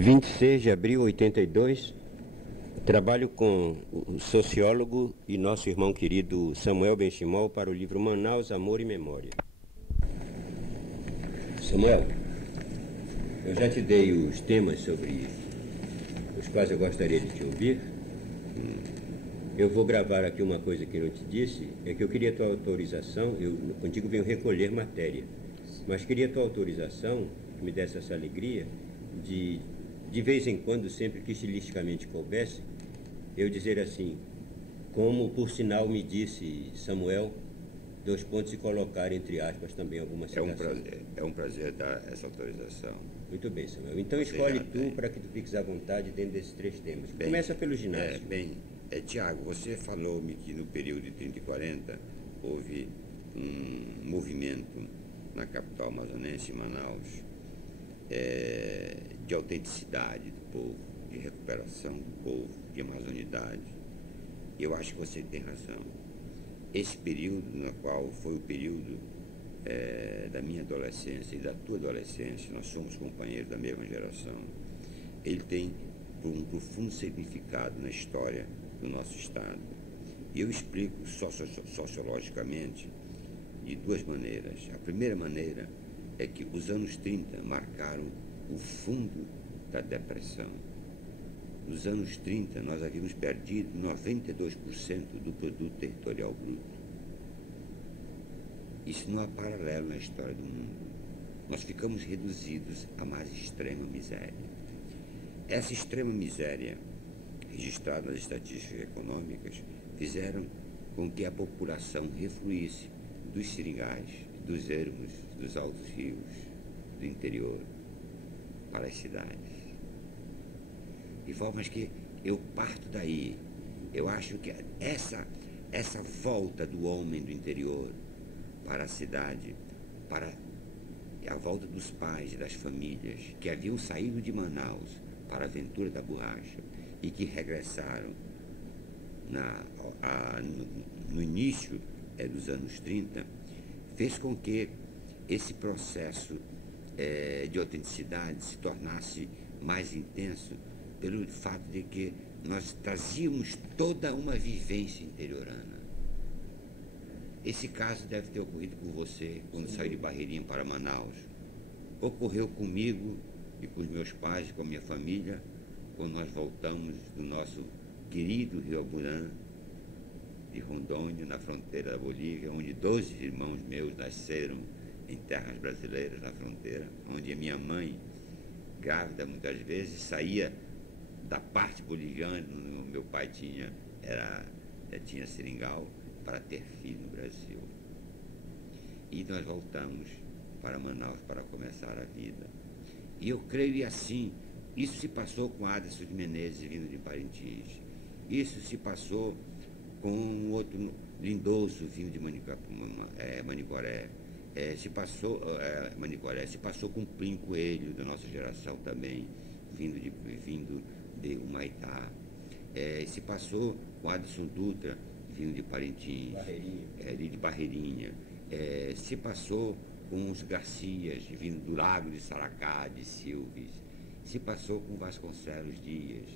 26 de abril de 82, trabalho com o sociólogo e nosso irmão querido Samuel Benchimol para o livro Manaus, Amor e Memória. Samuel, eu já te dei os temas sobre os quais eu gostaria de te ouvir. Eu vou gravar aqui uma coisa que eu não te disse, é que eu queria a tua autorização, eu contigo venho recolher matéria, mas queria a tua autorização, que me desse essa alegria, de vez em quando, sempre que estilisticamente coubesse, eu dizer assim, como por sinal me disse Samuel, dois pontos, e colocar entre aspas também alguma citação. É um prazer dar essa autorização. Muito bem, Samuel. Então escolhe tu para que tu fiques à vontade dentro desses três temas. Começa pelo ginásio. Tiago, você falou-me que no período de 30 e 40 houve um movimento na capital amazonense, Manaus, de autenticidade do povo, de recuperação do povo, de amazonidade. E eu acho que você tem razão. Esse período, no qual foi o período da minha adolescência e da tua adolescência, nós somos companheiros da mesma geração, ele tem um profundo significado na história do nosso Estado. E eu explico sociologicamente de duas maneiras. A primeira maneira é que os anos 30 marcaram o fundo da depressão. Nos anos 30, nós havíamos perdido 92% do produto territorial bruto. Isso não há paralelo na história do mundo. Nós ficamos reduzidos à mais extrema miséria. Essa extrema miséria, registrada nas estatísticas econômicas, fizeram com que a população refluísse dos seringais, dos ermos, dos altos rios, do interior, para as cidades. De forma que eu parto daí. Eu acho que essa volta do homem do interior para a cidade, para a volta dos pais e das famílias que haviam saído de Manaus para a aventura da borracha e que regressaram no início dos anos 30, fez com que esse processo de autenticidade se tornasse mais intenso pelo fato de que nós trazíamos toda uma vivência interiorana. Esse caso deve ter ocorrido com você quando saiu de Barreirinha para Manaus. Ocorreu comigo e com os meus pais e com a minha família quando nós voltamos do nosso querido Rio Aburã, de Rondônia, na fronteira da Bolívia, onde 12 irmãos meus nasceram em terras brasileiras na fronteira, onde a minha mãe, grávida muitas vezes, saía da parte boliviana, meu pai tinha seringal, para ter filho no Brasil. E nós voltamos para Manaus para começar a vida. E eu creio que assim, isso se passou com Aderson de Menezes vindo de Parintins. Isso se passou com um outro lindoso vindo de Manicoré. Se passou com o Plínio Coelho, da nossa geração também, vindo de Humaitá. Se passou com Aderson Dutra, vindo de Parintins, de Barreirinha. Se passou com os Garcias, vindo do Lago de Saracá, de Silves. Se passou com Vasconcelos Dias,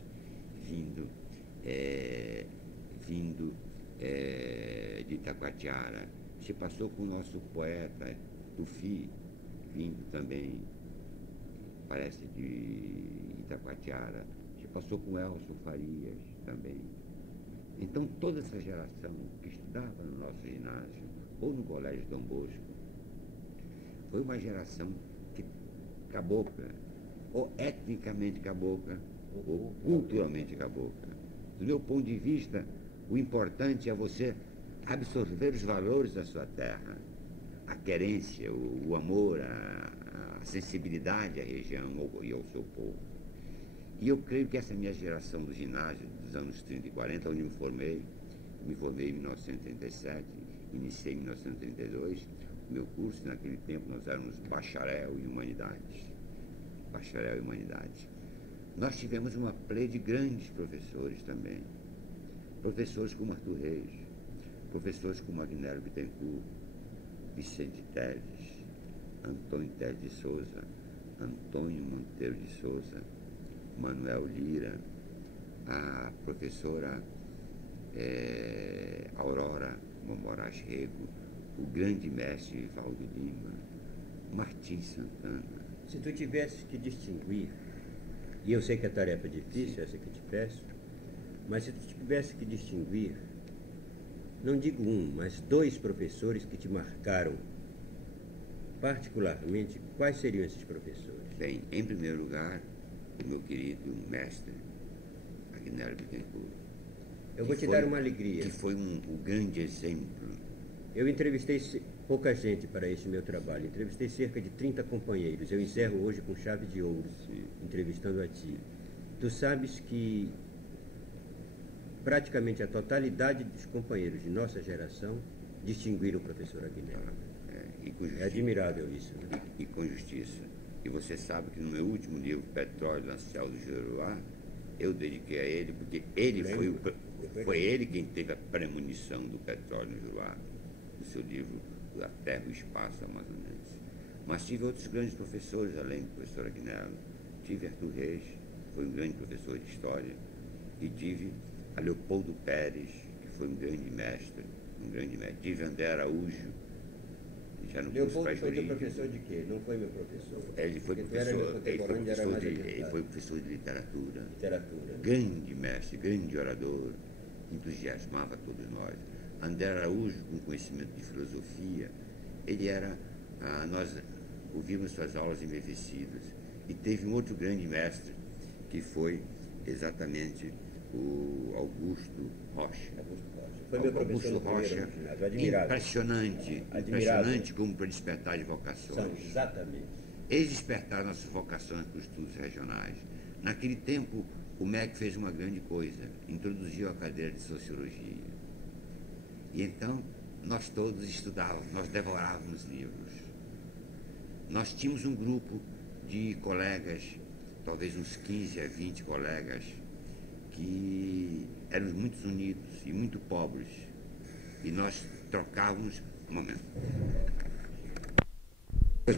vindo de Itacoatiara. Se passou com o nosso poeta Tufi, vindo também, parece, de Itacoatiara. Se passou com Elcio Farias também. Então, toda essa geração que estudava no nosso ginásio, ou no Colégio Dom Bosco, foi uma geração que cabocla, ou etnicamente cabocla, ou culturalmente cabocla. Do meu ponto de vista, o importante é você absorver os valores da sua terra, a querência, o amor, a sensibilidade à região e ao seu povo. E eu creio que essa minha geração do ginásio, dos anos 30 e 40, onde me formei em 1937, iniciei em 1932, o meu curso, naquele tempo nós éramos bacharel em humanidades. Nós tivemos uma play de grandes professores também, professores como Arthur Reis, professores como Agnello Bittencourt, Vicente Teles, Antônio Teles de Souza, Antônio Monteiro de Souza, Manuel Lira, a professora Aurora Moraes Rego, o grande mestre Valdo Lima, Martim Santana. Se tu tivesse que distinguir, e eu sei que a tarefa é difícil, sim, essa que eu te peço, mas se tu tivesse que distinguir, não digo um, mas dois professores que te marcaram particularmente, quais seriam esses professores? Bem, em primeiro lugar, o meu querido mestre Agnello Bittencourt. Eu vou te dar uma alegria. Que foi um grande exemplo. Eu entrevistei pouca gente para esse meu trabalho. Entrevistei cerca de 30 companheiros. Eu encerro hoje com chave de ouro, sim, entrevistando a ti. Tu sabes que praticamente a totalidade dos companheiros de nossa geração distinguiram o professor Agnello. É admirável isso, né? E com justiça. E você sabe que no meu último livro, Petróleo na Céu do Juruá, eu dediquei a ele, porque ele foi ele quem teve a premonição do petróleo no Juruá, no seu livro A Terra e o Espaço Amazonense. Mas tive outros grandes professores, além do professor Agnello. Tive Arthur Reis, foi um grande professor de História, e tive a Leopoldo Pérez, que foi um grande mestre. Tive André Araújo. Leopoldo foi teu professor de quê? Não foi meu professor? Ele foi professor de literatura. Grande mestre, grande orador, entusiasmava todos nós. André Araújo, com conhecimento de filosofia, nós ouvimos suas aulas embevecidas. E teve um outro grande mestre, que foi exatamente o Augusto Rocha. Foi meu professor Augusto Rocha, impressionante como para despertar de vocações. São, exatamente. Eles despertaram nossas vocações para os estudos regionais. Naquele tempo, o MEC fez uma grande coisa, introduziu a cadeira de Sociologia. E então, nós todos estudávamos, nós devorávamos livros. Nós tínhamos um grupo de colegas, talvez uns 15 a 20 colegas, que éramos muito unidos e muito pobres. E nós trocávamos... Um momento.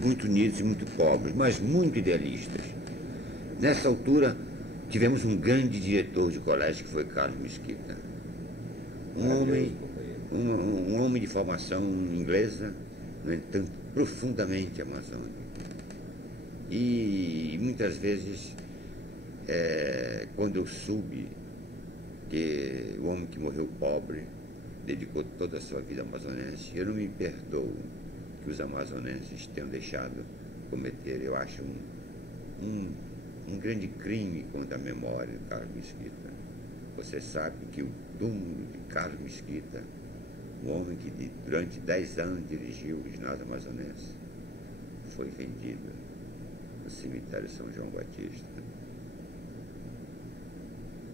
Muito unidos e muito pobres, mas muito idealistas. Nessa altura, tivemos um grande diretor de colégio, que foi Carlos Mesquita. Um homem de formação inglesa, no entanto, profundamente amazônico. E muitas vezes, quando eu soube que o homem que morreu pobre dedicou toda a sua vida amazonense, eu não me perdoo que os amazonenses tenham deixado cometer, eu acho, um grande crime contra a memória de Carlos Mesquita. Você sabe que o túmulo de Carlos Mesquita, um homem que durante 10 anos dirigiu o ginásio amazonense, foi vendido no cemitério São João Batista.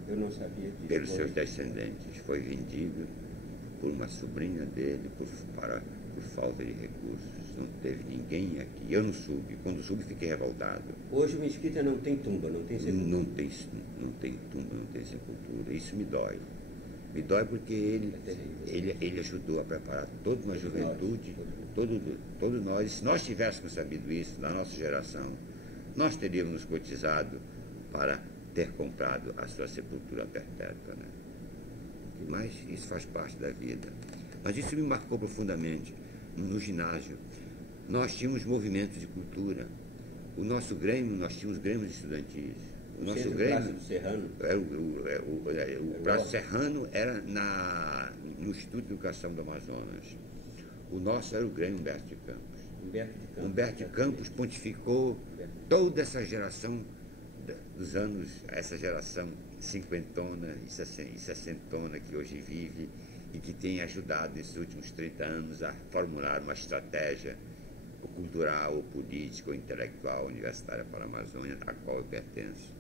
Eu não sabia disso. Pelos seus descendentes. Foi vendido por uma sobrinha dele por falta de recursos. Não teve ninguém aqui. Eu não soube. Quando soube, fiquei revoltado. Hoje o Mesquita não tem tumba, não tem sepultura. Não tem tumba, não tem sepultura. Isso me dói. Me dói porque ele ajudou a preparar toda uma juventude, todos nós. Se nós tivéssemos sabido isso na nossa geração, nós teríamos nos cotizado para ter comprado a sua sepultura perpétua, né? Mas isso faz parte da vida. Mas isso me marcou profundamente. No ginásio, nós tínhamos movimentos de cultura. O nosso Grêmio, nós tínhamos grêmios estudantis. O nosso Grêmio... do Serrano? O Praça Serrano era no Instituto de Educação do Amazonas. O nosso era o Grêmio Humberto de Campos. Humberto de Campos pontificou toda essa geração dos anos, essa geração cinquentona e sessentona que hoje vive e que tem ajudado nesses últimos 30 anos a formular uma estratégia cultural, ou política, ou intelectual, universitária para a Amazônia, a qual eu pertenço.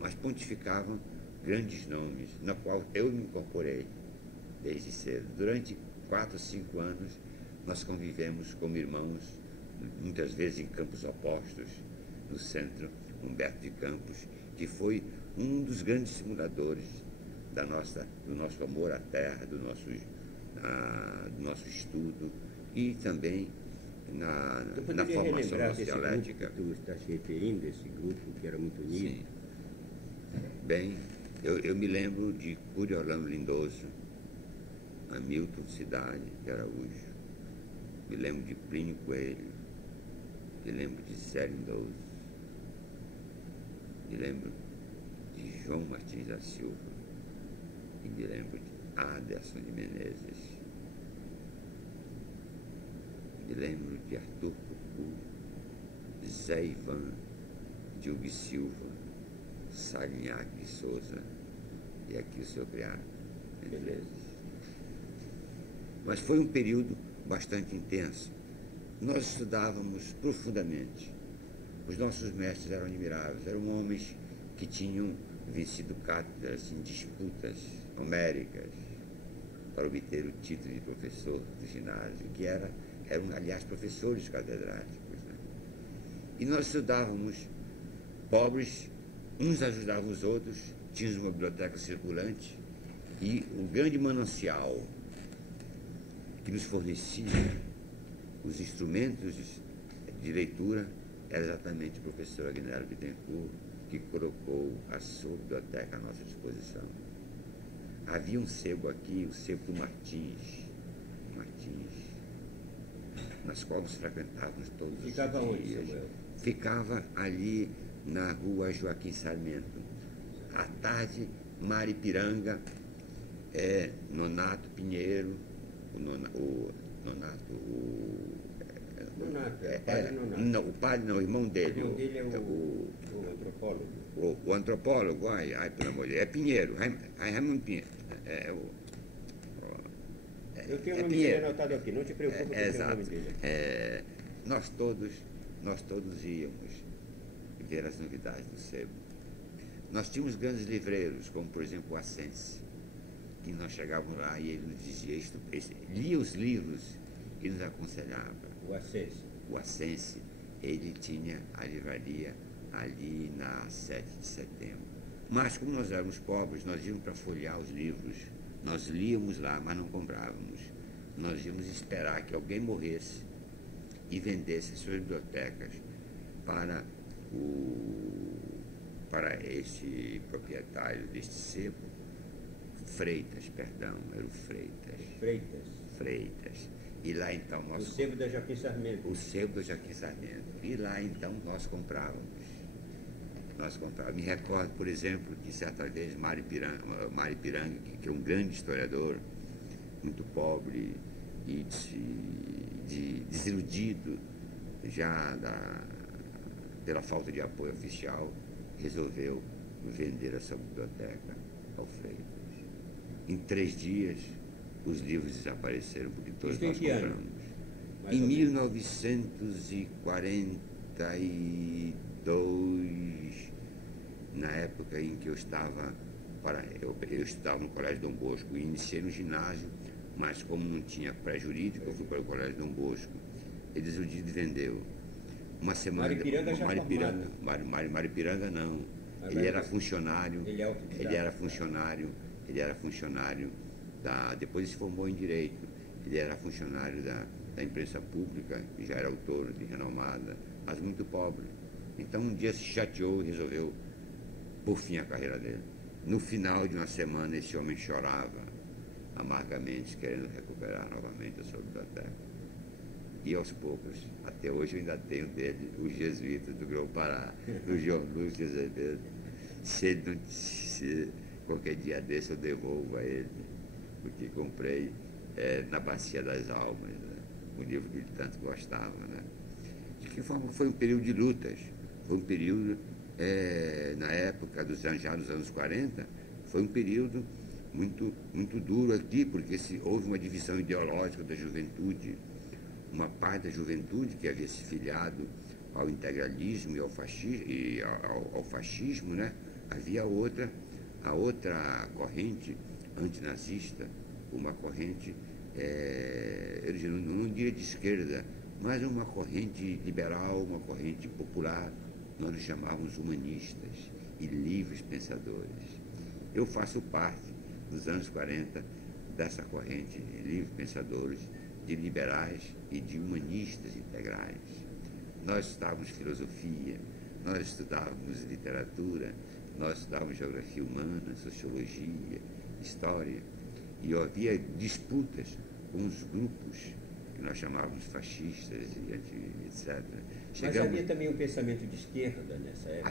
Mas pontificavam grandes nomes, na qual eu me incorporei desde cedo. Durante 4 ou 5 anos, nós convivemos como irmãos, muitas vezes em campos opostos, no centro Humberto de Campos, que foi um dos grandes simuladores do nosso amor à terra, do nosso estudo e também na formação nossa dialética. Tu estás referindo esse grupo que era muito unido? Sim. Bem, eu me lembro de Curiolano Lindoso, Hamilton Cidade de Araújo, me lembro de Plínio Coelho, me lembro de Zé Lindoso, me lembro de João Martins da Silva e me lembro de Aderson de Menezes, me lembro de Arthur Cucu, de Zé Ivan, de Hugo Silva, Salignac de Souza e aqui o seu criado, Menezes. Mas foi um período bastante intenso. Nós estudávamos profundamente. Os nossos mestres eram admiráveis, eram homens que tinham vencido cátedras em disputas homéricas para obter o título de professor do ginásio, que eram, aliás, professores catedráticos. Né? E nós estudávamos pobres, uns ajudavam os outros, tínhamos uma biblioteca circulante e o grande manancial que nos fornecia os instrumentos de leitura era exatamente o professor Aguinaldo Bittencourt, que colocou a sua biblioteca à nossa disposição. Havia um sebo aqui, o sebo do Martins, nas qual nos frequentávamos todos os dias. Ficava onde, Samuel? Ficava ali na rua Joaquim Sarmento. À tarde, Maripiranga, Nonato Pinheiro, o padre não, o irmão dele. O irmão dele é o antropólogo. O antropólogo, ai, pelo amor de Deus, é Pinheiro, Raimundo Pinheiro. Eu tenho o nome dele anotado aqui, não te preocupe com o nome dele. Nós todos íamos ver as novidades do sebo. Nós tínhamos grandes livreiros, como por exemplo o Assense, que nós chegávamos lá e ele nos dizia, lia os livros e nos aconselhava. O Assense, ele tinha a livraria ali na 7 de setembro. Mas como nós éramos pobres, nós íamos para folhear os livros. Nós líamos lá, mas não comprávamos. Nós íamos esperar que alguém morresse e vendesse suas bibliotecas para esse proprietário deste sebo, Freitas. E lá então nós... O sebo da Joaquim Sarmento. O sebo da Joaquim Sarmento. E lá então nós comprávamos. Me recordo, por exemplo, que certa vez Mário Piranga, que é um grande historiador, muito pobre e desiludido já pela falta de apoio oficial, resolveu vender a sua biblioteca ao Freitas. Em 3 dias, os livros desapareceram, porque todos nós compramos. Em 1942, na época em que eu estava no Colégio Dom Bosco e iniciei no ginásio, mas como não tinha pré-jurídico, eu fui para o Colégio Dom Bosco. Ele desiludido e vendeu. Uma semana Maripiranga já formado. Maripiranga não. Ele era funcionário. Ele era funcionário depois ele se formou em Direito. Ele era funcionário da imprensa pública, que já era autor de renomada, mas muito pobre. Então um dia se chateou e resolveu por fim a carreira dele. No final de uma semana, esse homem chorava amargamente, querendo recuperar novamente a sua biblioteca. E aos poucos, até hoje eu ainda tenho dele os Jesuítas do Grão-Pará, o João Lúcio Azevedo. Se qualquer dia desse eu devolvo a ele, porque comprei na Bacia das Almas, né? O livro que ele tanto gostava. Né? De que forma foi um período de lutas, foi um período, na época dos anos 40, foi um período muito, muito duro aqui, porque houve uma divisão ideológica da juventude. Uma parte da juventude que havia se filiado ao integralismo e ao fascismo, né? Havia a outra corrente antinazista, uma corrente, eu não diria de esquerda, mas uma corrente liberal, uma corrente popular. Nós nos chamávamos humanistas e livres pensadores. Eu faço parte, nos anos 40, dessa corrente de livres pensadores, de liberais e de humanistas integrais. Nós estudávamos filosofia, nós estudávamos literatura nós estudávamos geografia humana, sociologia, história, e havia disputas com os grupos que nós chamávamos fascistas e etc. Mas havia também um pensamento de esquerda nessa época?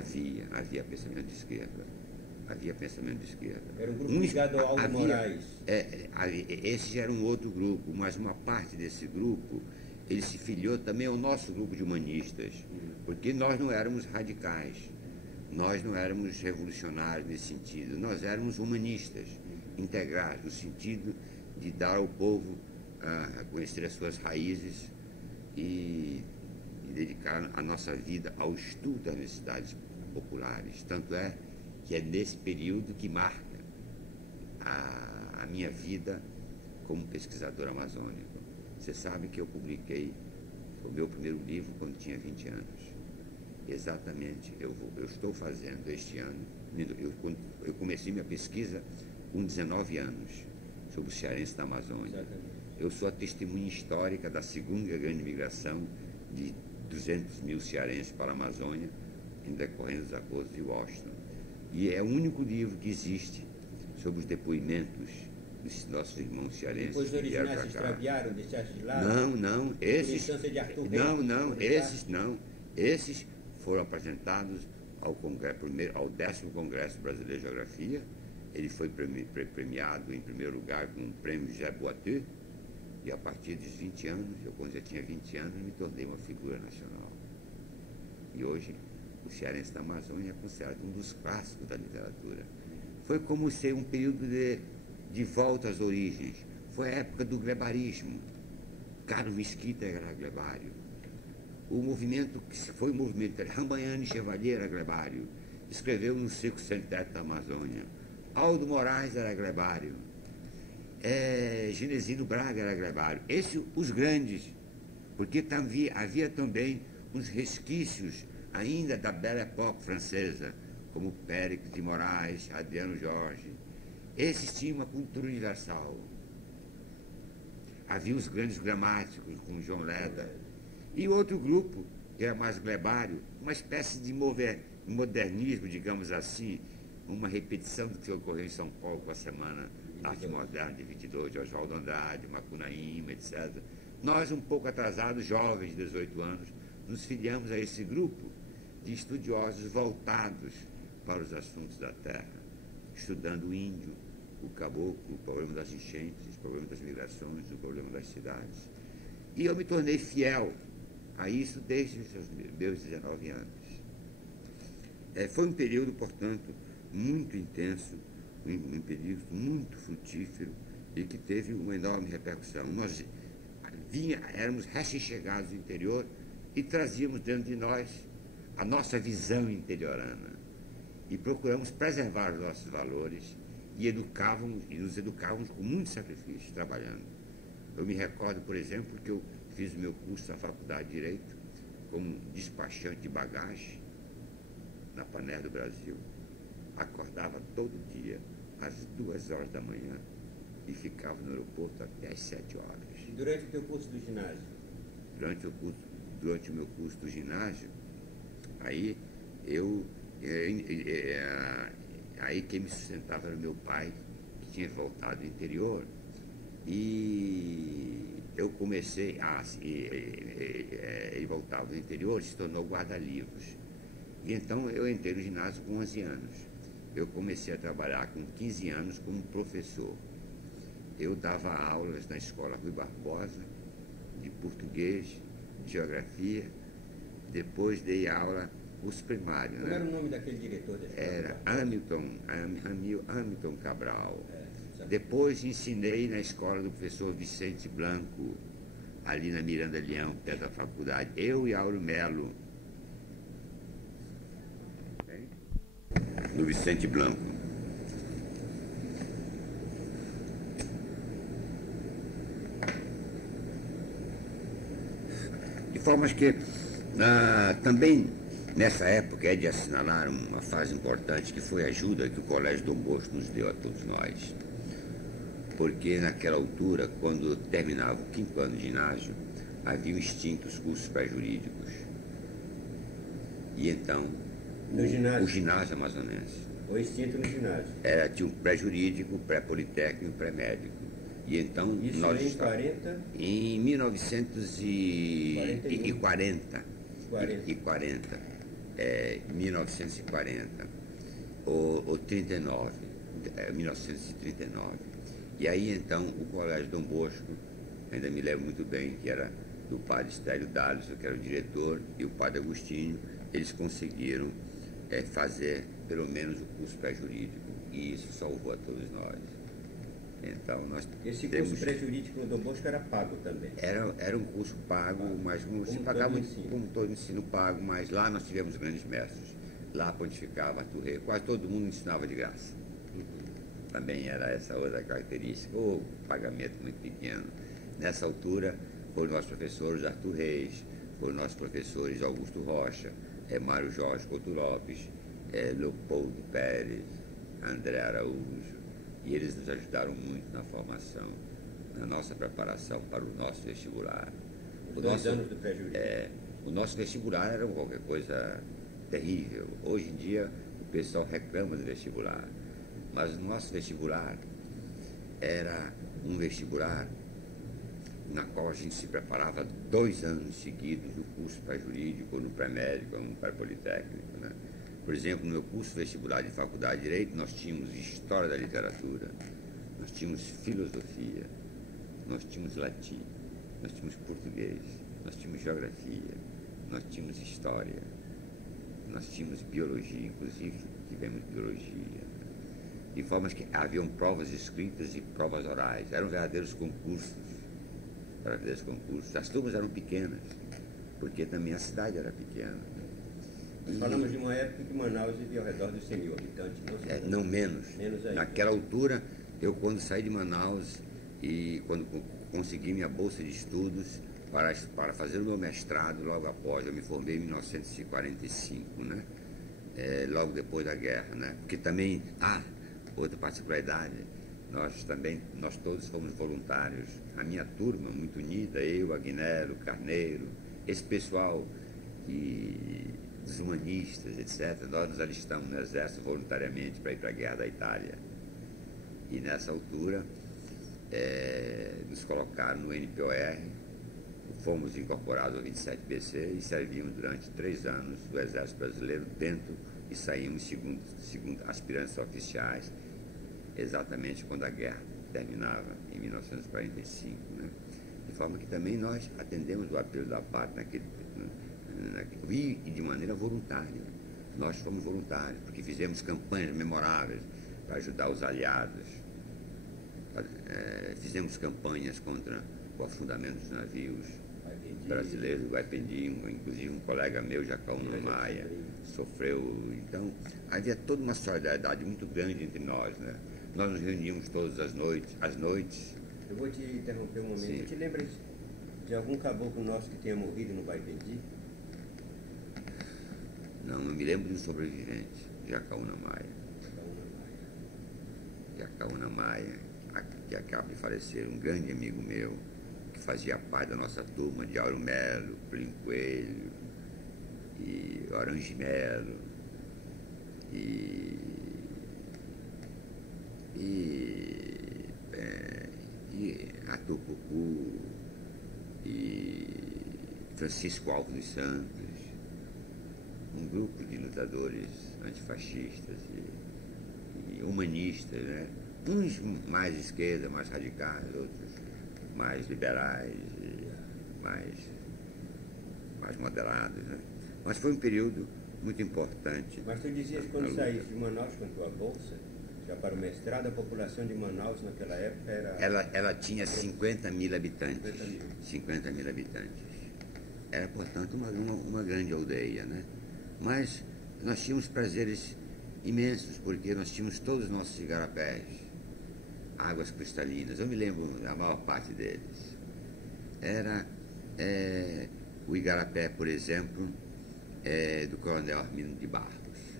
Havia pensamento de esquerda. Havia pensamento de esquerda. Era um grupo ligado ao Aldo Moraes. Esse já era um outro grupo, mas uma parte desse grupo, ele se filiou também ao nosso grupo de humanistas, porque nós não éramos radicais, nós não éramos revolucionários nesse sentido, nós éramos humanistas, integrais, no sentido de dar ao povo a conhecer as suas raízes e dedicar a nossa vida ao estudo das necessidades populares. Tanto é que é nesse período que marca a minha vida como pesquisador amazônico. Você sabe que eu publiquei o meu primeiro livro quando tinha 20 anos. Exatamente, eu estou fazendo este ano, eu comecei minha pesquisa com 19 anos, sobre o cearense da Amazônia. Exatamente. Eu sou a testemunha histórica da segunda grande migração de 200 mil cearenses para a Amazônia, em decorrência dos acordos de Washington. E é o único livro que existe sobre os depoimentos dos nossos irmãos cearenses. Depois os originais se extraviaram, deixaste de lado? Não, esses... De Arthur Esses foram apresentados ao 10º Congresso Brasileiro de Geografia. Ele foi premiado em primeiro lugar com o prêmio José Boatê, e a partir dos 20 anos, quando já tinha 20 anos, me tornei uma figura nacional. E hoje, o cearense da Amazônia é considerado um dos clássicos da literatura. Foi como ser um período de volta às origens. Foi a época do glebarismo. Carlos Mesquita era glebário. O movimento que foi o movimento Rambaiani Chevalier era glebário. Escreveu no Circo Sem Teto da Amazônia. Aldo Moraes era glebário. Genesino Braga era glebário. Esses os grandes, porque havia também uns resquícios ainda da Belle Époque francesa, como Péricles de Moraes, Adriano Jorge. Esses tinham uma cultura universal. Havia os grandes gramáticos, como João Leda. E outro grupo, que era mais glebário, uma espécie de modernismo, digamos assim, uma repetição do que ocorreu em São Paulo com a Semana da Arte Moderna de 22, de Oswaldo Andrade, Macunaíma, etc. Nós, um pouco atrasados, jovens de 18 anos, nos filiamos a esse grupo de estudiosos voltados para os assuntos da terra, estudando o índio, o caboclo, o problema das enchentes, o problema das migrações, o problema das cidades. E eu me tornei fiel a isso desde os meus 19 anos. Foi um período, portanto, muito intenso, um período muito frutífero e que teve uma enorme repercussão. Nós éramos recém-chegados do interior e trazíamos dentro de nós a nossa visão interiorana e procuramos preservar os nossos valores e nos educávamos com muito sacrifício, trabalhando. Eu me recordo, por exemplo, que eu fiz o meu curso na Faculdade de Direito como despachante de bagagem na Panair do Brasil. Acordava todo dia às 2 horas da manhã e ficava no aeroporto até às 7 horas. Durante o teu curso do ginásio? Durante o meu curso do ginásio, aí quem me sustentava era meu pai, que tinha voltado do interior, e eu comecei ele voltava do interior, se tornou guarda-livros. E então eu entrei no ginásio com 11 anos. Eu comecei a trabalhar com 15 anos como professor. Eu dava aulas na escola Rui Barbosa, de português, de geografia. Depois dei aula curso primário. Como era o nome daquele diretor da escola? Era Hamilton Cabral. Depois ensinei na escola do professor Vicente Blanco, ali na Miranda Leão, perto da faculdade. Eu e Auro Melo. No Vicente Blanco. De formas que também nessa época é de assinalar uma fase importante, que foi a ajuda que o Colégio Dom Bosco nos deu a todos nós. Porque naquela altura, quando terminava o 5º ano de ginásio, haviam extintos cursos pré-jurídicos. E então, o ginásio amazonense Foi extinto no ginásio. Tinha um pré-jurídico, pré-politécnico e um pré-médico. E então Isso nós em 40? Em 1940. 1940. Ou 39. 1939. E aí então o Colégio Dom Bosco, ainda me lembro muito bem que era do padre Estélio D'Alisson, que era o diretor, e o padre Agostinho, eles conseguiram fazer pelo menos o curso pré-jurídico, e isso salvou a todos nós. Então nós Esse curso pré-jurídico do Dom Bosco era pago também? Era um curso pago, mas se pagava como todo ensino pago, mas lá nós tivemos grandes mestres. Lá pontificava Arthur Reis, quase todo mundo ensinava de graça. Também era essa outra característica, ou pagamento muito pequeno. Nessa altura, foram nossos professores Arthur Reis, foram nossos professores Augusto Rocha, Mário Jorge Couto Lopes, Leopoldo Pérez, André Araújo, e eles nos ajudaram muito na formação, na nossa preparação para o nosso vestibular. Os 2 anos do pré-jurídico. O nosso vestibular era qualquer coisa terrível. Hoje em dia o pessoal reclama do vestibular, mas o nosso vestibular era um vestibular na qual a gente se preparava 2 anos seguidos no curso pré-jurídico, ou no pré-médico, ou no pré-politécnico, né? Por exemplo, no meu curso vestibular de Faculdade de Direito, nós tínhamos História da Literatura, nós tínhamos Filosofia, nós tínhamos Latim, nós tínhamos Português, nós tínhamos Geografia, nós tínhamos História, nós tínhamos Biologia, inclusive tivemos Biologia. De forma que haviam provas escritas e provas orais, eram verdadeiros concursos. As turmas eram pequenas, porque também a cidade era pequena. Nós falamos de uma época que Manaus vivia ao redor dos 100 mil habitantes. Não menos. Naquela altura, eu quando saí de Manaus e quando consegui minha bolsa de estudos para fazer o meu mestrado logo após, eu me formei em 1945, né? Logo depois da guerra, né? Porque também, outra particularidade, nós todos fomos voluntários. A minha turma, muito unida, eu, Agnello, Carneiro, esse pessoal dos humanistas, etc., nós nos alistamos no Exército voluntariamente para ir para a Guerra da Itália. E nessa altura, nos colocaram no NPOR, fomos incorporados ao 27BC e servimos durante 3 anos do Exército Brasileiro dentro e saímos segundo aspirantes oficiais, exatamente quando a guerra terminava, em 1945. Né? De forma que também nós atendemos o apelo da pátria e de maneira voluntária. Nós fomos voluntários, porque fizemos campanhas memoráveis para ajudar os aliados. Fizemos campanhas contra o afundamento dos navios brasileiros, o Guaipendi, inclusive um colega meu, Jacaúna Maia, sofreu. Então, havia toda uma solidariedade muito grande entre nós, né? Nós nos reuníamos todas as noites. Eu vou te interromper um momento. Sim. Você te lembra de algum caboclo nosso que tenha morrido no Guaipendi? Não me lembro de um sobrevivente, Jacaúna Maia. Jacaúna Maia, que acaba de falecer, um grande amigo meu, que fazia parte da nossa turma de Auro Melo, Plim Coelho, e Orange Melo, e Arthur Cucu, e Francisco Alves dos Santos, um grupo de lutadores antifascistas e humanistas, né? Uns mais esquerda, mais radicais, outros mais liberais, mais moderados, né? Mas foi um período muito importante. Mas tu dizias que quando saíste de Manaus com tua bolsa, já para o mestrado, a população de Manaus naquela época era... Ela tinha 50 mil habitantes. 50 mil habitantes. Era, portanto, uma grande aldeia, né? Mas nós tínhamos prazeres imensos, porque nós tínhamos todos os nossos igarapés, águas cristalinas. Eu me lembro da maior parte deles. Era o igarapé, por exemplo, do Coronel Armino de Barros,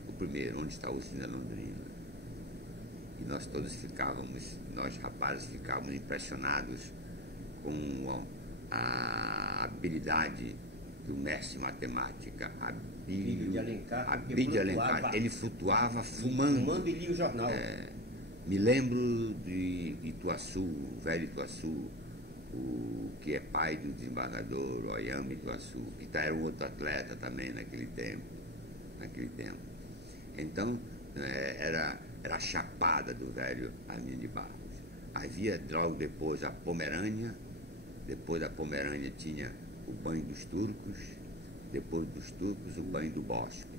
o primeiro, onde está o Cine Londrina. E nós todos nós rapazes ficávamos impressionados com a habilidade do mestre de matemática, Filho de Alencar, Abílio de Alencar. Ele flutuava fumando. Fumando e lia o jornal. Me lembro de Ituaçu, o velho Ituaçu, o que é pai do desembargador Oyama Ituaçu, que era um outro atleta também naquele tempo. Então, era a chapada do velho Arminio de Barros. Havia logo depois a Pomerânia, depois da Pomerânia tinha o banho dos turcos, depois dos turcos o banho do Bosque,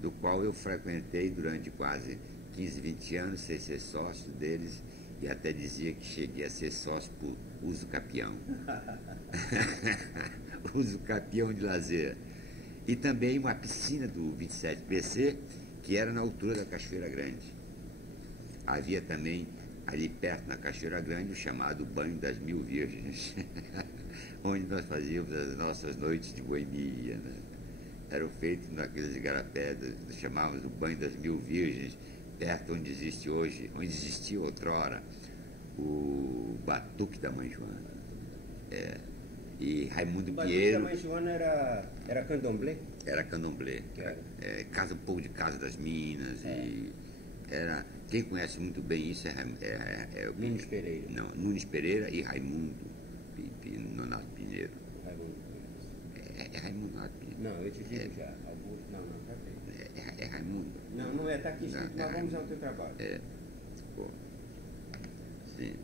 do qual eu frequentei durante quase 15, 20 anos, sem ser sócio deles, e até dizia que cheguei a ser sócio por uso capião. Uso capião de lazer. E também uma piscina do 27PC, que era na altura da Cachoeira Grande. Havia também, ali perto na Cachoeira Grande, o chamado Banho das Mil Virgens, onde nós fazíamos as nossas noites de boemia, né? Eram feitos naqueles igarapés, chamávamos o Banho das Mil Virgens, perto onde existe hoje, onde existia outrora o Batuque da Mãe Joana. E Raimundo Pinheiro. O Batuque da Mãe Joana era candomblé? Era candomblé. Um pouco de Casa das Minas. E quem conhece muito bem isso é o Nunes Pereira. Não, Nunes Pereira e Raimundo Nonato Pinheiro. É Raimundo Nonato Pinheiro. Não, eu te digo já. Não, já tem. É Raimundo. Não é, está aqui escrito, mas vamos ao teu trabalho. Sim.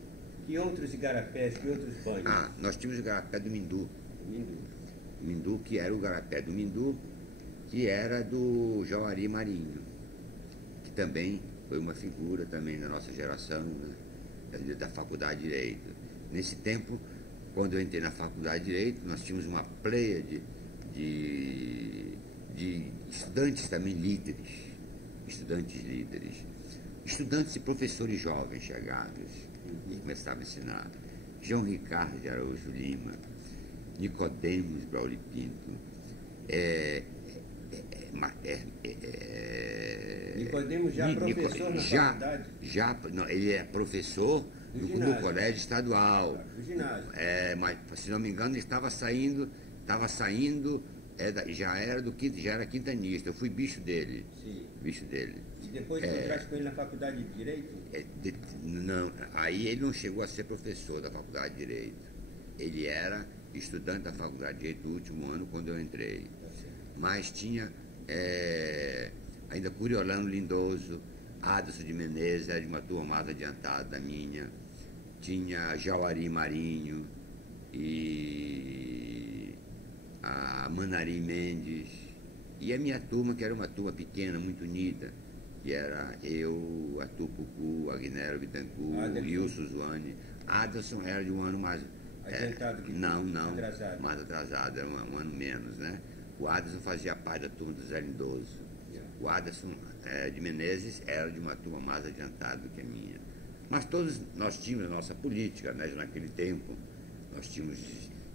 Que outros igarapés, que outros banhos? Nós tínhamos o igarapé do Mindu. O Mindu, que era o igarapé do Mindu, que era do Jauari Marinho, que também foi uma figura também da nossa geração, né, da Faculdade de Direito. Nesse tempo, quando eu entrei na Faculdade de Direito, nós tínhamos uma pleia de estudantes também líderes, estudantes e professores jovens chegados e começavam a ensinar. João Ricardo de Araújo Lima, Nicodemos Brauli Pinto, Nicodemos já professor na faculdade? Não, ele é professor no colégio estadual. Do ginásio. Mas, se não me engano, ele estava saindo, já era quintanista. Eu fui bicho dele. Sim. Bicho dele. E depois tu entraste com ele na faculdade de Direito? Não, aí ele não chegou a ser professor da faculdade de Direito. Ele era estudante da faculdade de Direito do último ano quando eu entrei. Mas tinha ainda Curiolano Lindoso, Adelson de Menezes, era de uma turma mais adiantada da minha. Tinha Jauari Marinho e a Manari Mendes. E a minha turma, que era uma turma pequena, muito unida, que era eu, Arthur Pucu, Agnero Bittencourt, Wilson Zuane. Adelson era de um ano mais... Adiantado que atrasado. Mais atrasado, era um ano menos, né? O Adelson fazia parte da turma do Zé Lindoso. O Adelson de Menezes era de uma turma mais adiantada do que a minha. Mas todos nós tínhamos a nossa política, né? Naquele tempo nós tínhamos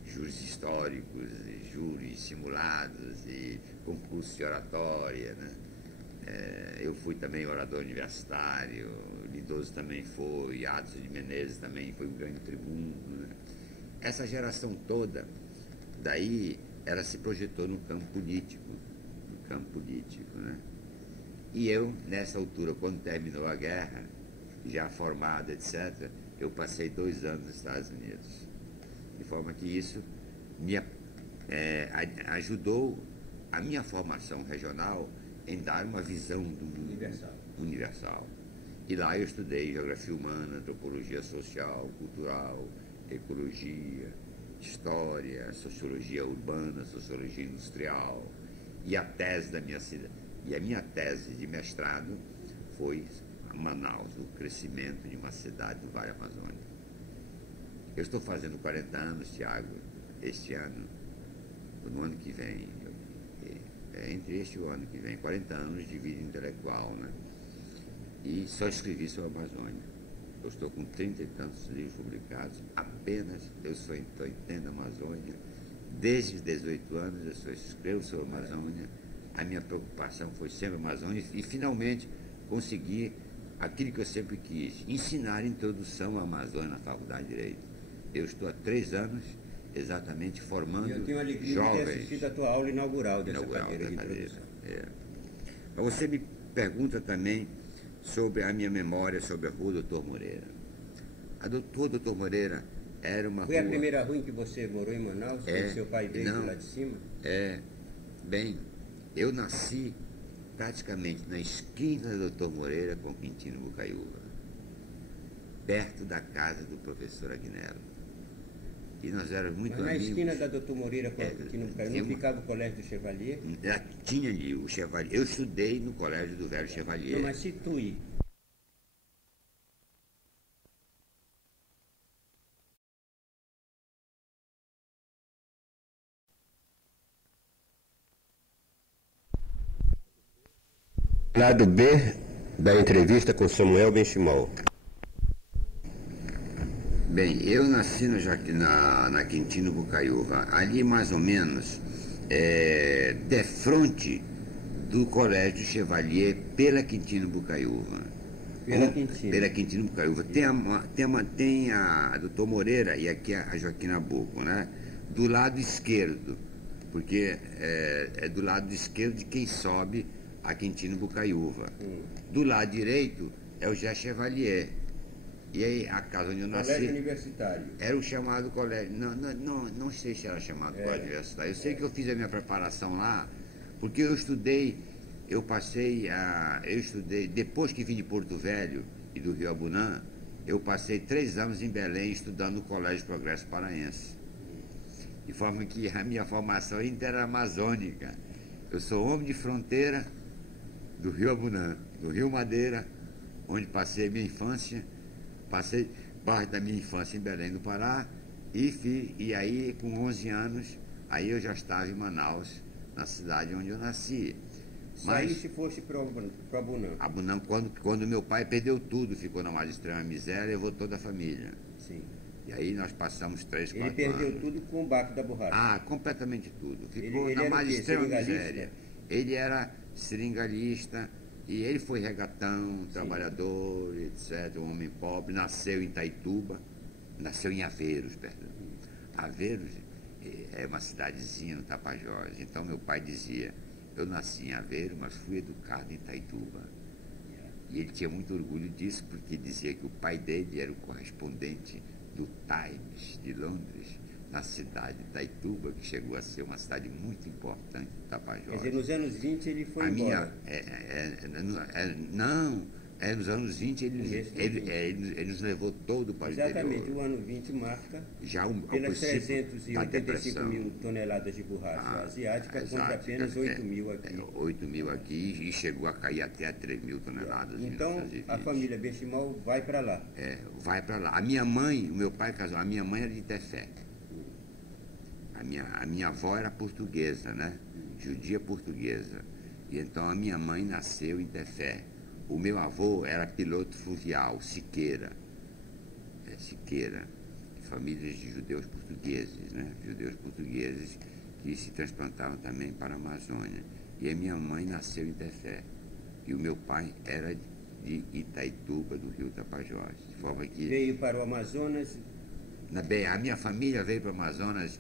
júris históricos, júris simulados e concursos de oratória, né? Eu fui também orador universitário, Lindoso também foi, Adelson de Menezes também foi um grande tribuno, né? Essa geração toda, daí, ela se projetou no campo político, né? E eu, nessa altura, quando terminou a guerra, já formado, etc., eu passei 2 anos nos Estados Unidos. De forma que isso me ajudou a minha formação regional em dar uma visão do mundo universal. E lá eu estudei geografia humana, antropologia social, cultural, ecologia, história, sociologia urbana, sociologia industrial. E a tese da minha cidade, e a minha tese de mestrado foi Manaus, o crescimento de uma cidade do Vale Amazônico. Eu estou fazendo 40 anos, Tiago, este ano, no ano que vem, entre este e o ano que vem, 40 anos de vida intelectual, né? E só escrevi sobre a Amazônia. Eu estou com 30 e tantos livros publicados, apenas eu só entendo a Amazônia. Desde os 18 anos eu só escrevo sobre a Amazônia. A minha preocupação foi sempre a Amazônia e finalmente consegui aquilo que eu sempre quis, ensinar a introdução à Amazônia na Faculdade de Direito. Eu estou há 3 anos exatamente E formando eu tenho a alegria de ter jovens. assistido a tua aula inaugural dessa Inaugural cadeira de da cadeira. introdução. Mas você me pergunta também sobre a minha memória sobre a Rua Doutor Moreira. A Rua Doutor Moreira era uma Foi rua... a primeira rua em que você morou em Manaus, quando seu pai veio de lá de cima? Bem, eu nasci praticamente na esquina do Doutor Moreira com Quintino Bocaiúva, perto da casa do professor Agnello. E nós éramos muito amigos. Mas na esquina da Doutor Moreira com Quintino Bocaiúva não ficava o Colégio do Chevalier? Tinha ali o Chevalier. Eu estudei no Colégio do Velho Chevalier. Não, mas situe. Lado B da entrevista com Samuel Benchimol. Bem, eu nasci na Quintino Bocaiúva, ali mais ou menos, defronte do Colégio Chevalier pela Quintino Bocaiúva. Pela Quintino Bocaiúva. Tem a Doutor Moreira e aqui a Joaquim Nabuco, né? Do lado esquerdo, porque é do lado esquerdo de quem sobe a Quintino Bocaiúva. Do lado direito é o José Chevalier. E aí a casa onde eu nasci... Colégio Universitário. Era o chamado colégio... Não sei se era chamado colégio universitário. Eu sei que eu fiz a minha preparação lá, porque eu estudei, depois que vim de Porto Velho e do Rio Abunã, eu passei 3 anos em Belém estudando no Colégio Progresso Paraense. De forma que a minha formação interamazônica. Eu sou homem de fronteira do Rio Abunã, do Rio Madeira, onde passei minha infância, passei parte da minha infância em Belém do Pará, e aí com 11 anos, aí eu já estava em Manaus, na cidade onde eu nasci. Mas se fosse para Abunã? Abunã, quando meu pai perdeu tudo, ficou na mais extrema miséria, levou toda a família. Sim. E aí nós passamos 3, 4 anos. Ele perdeu tudo com o baque da borracha? Ah, completamente tudo. Ficou ele na mais extrema miséria. Ele era seringalista e ele foi regatão, trabalhador, etc., um homem pobre, nasceu em Itaituba, nasceu em Aveiros, perdão. Aveiros é uma cidadezinha no Tapajós. Então meu pai dizia, eu nasci em Aveiro, mas fui educado em Itaituba. E ele tinha muito orgulho disso, porque dizia que o pai dele era o correspondente do Times de Londres, na cidade de Itaituba, que chegou a ser uma cidade muito importante do Tapajós. Quer dizer, nos anos 20 ele foi embora? Nos anos 20 ele nos levou todo para o interior. Exatamente, o ano 20 marca já pelas 385 mil toneladas de borracha asiática contra apenas 8 mil aqui. 8 mil aqui e chegou a cair até a 3 mil toneladas. Então a família Benchimol vai para lá? Vai para lá. A minha mãe, o meu pai casou, a minha mãe era de Tefé. A minha avó era portuguesa, né? Judia portuguesa. E então a minha mãe nasceu em Tefé. O meu avô era piloto fluvial, Siqueira. Siqueira. Famílias de judeus portugueses, né? Judeus portugueses que se transplantavam também para a Amazônia. E a minha mãe nasceu em Tefé. E o meu pai era de Itaituba, do Rio Tapajós. De forma que... Veio para o Amazonas? A minha família veio para o Amazonas...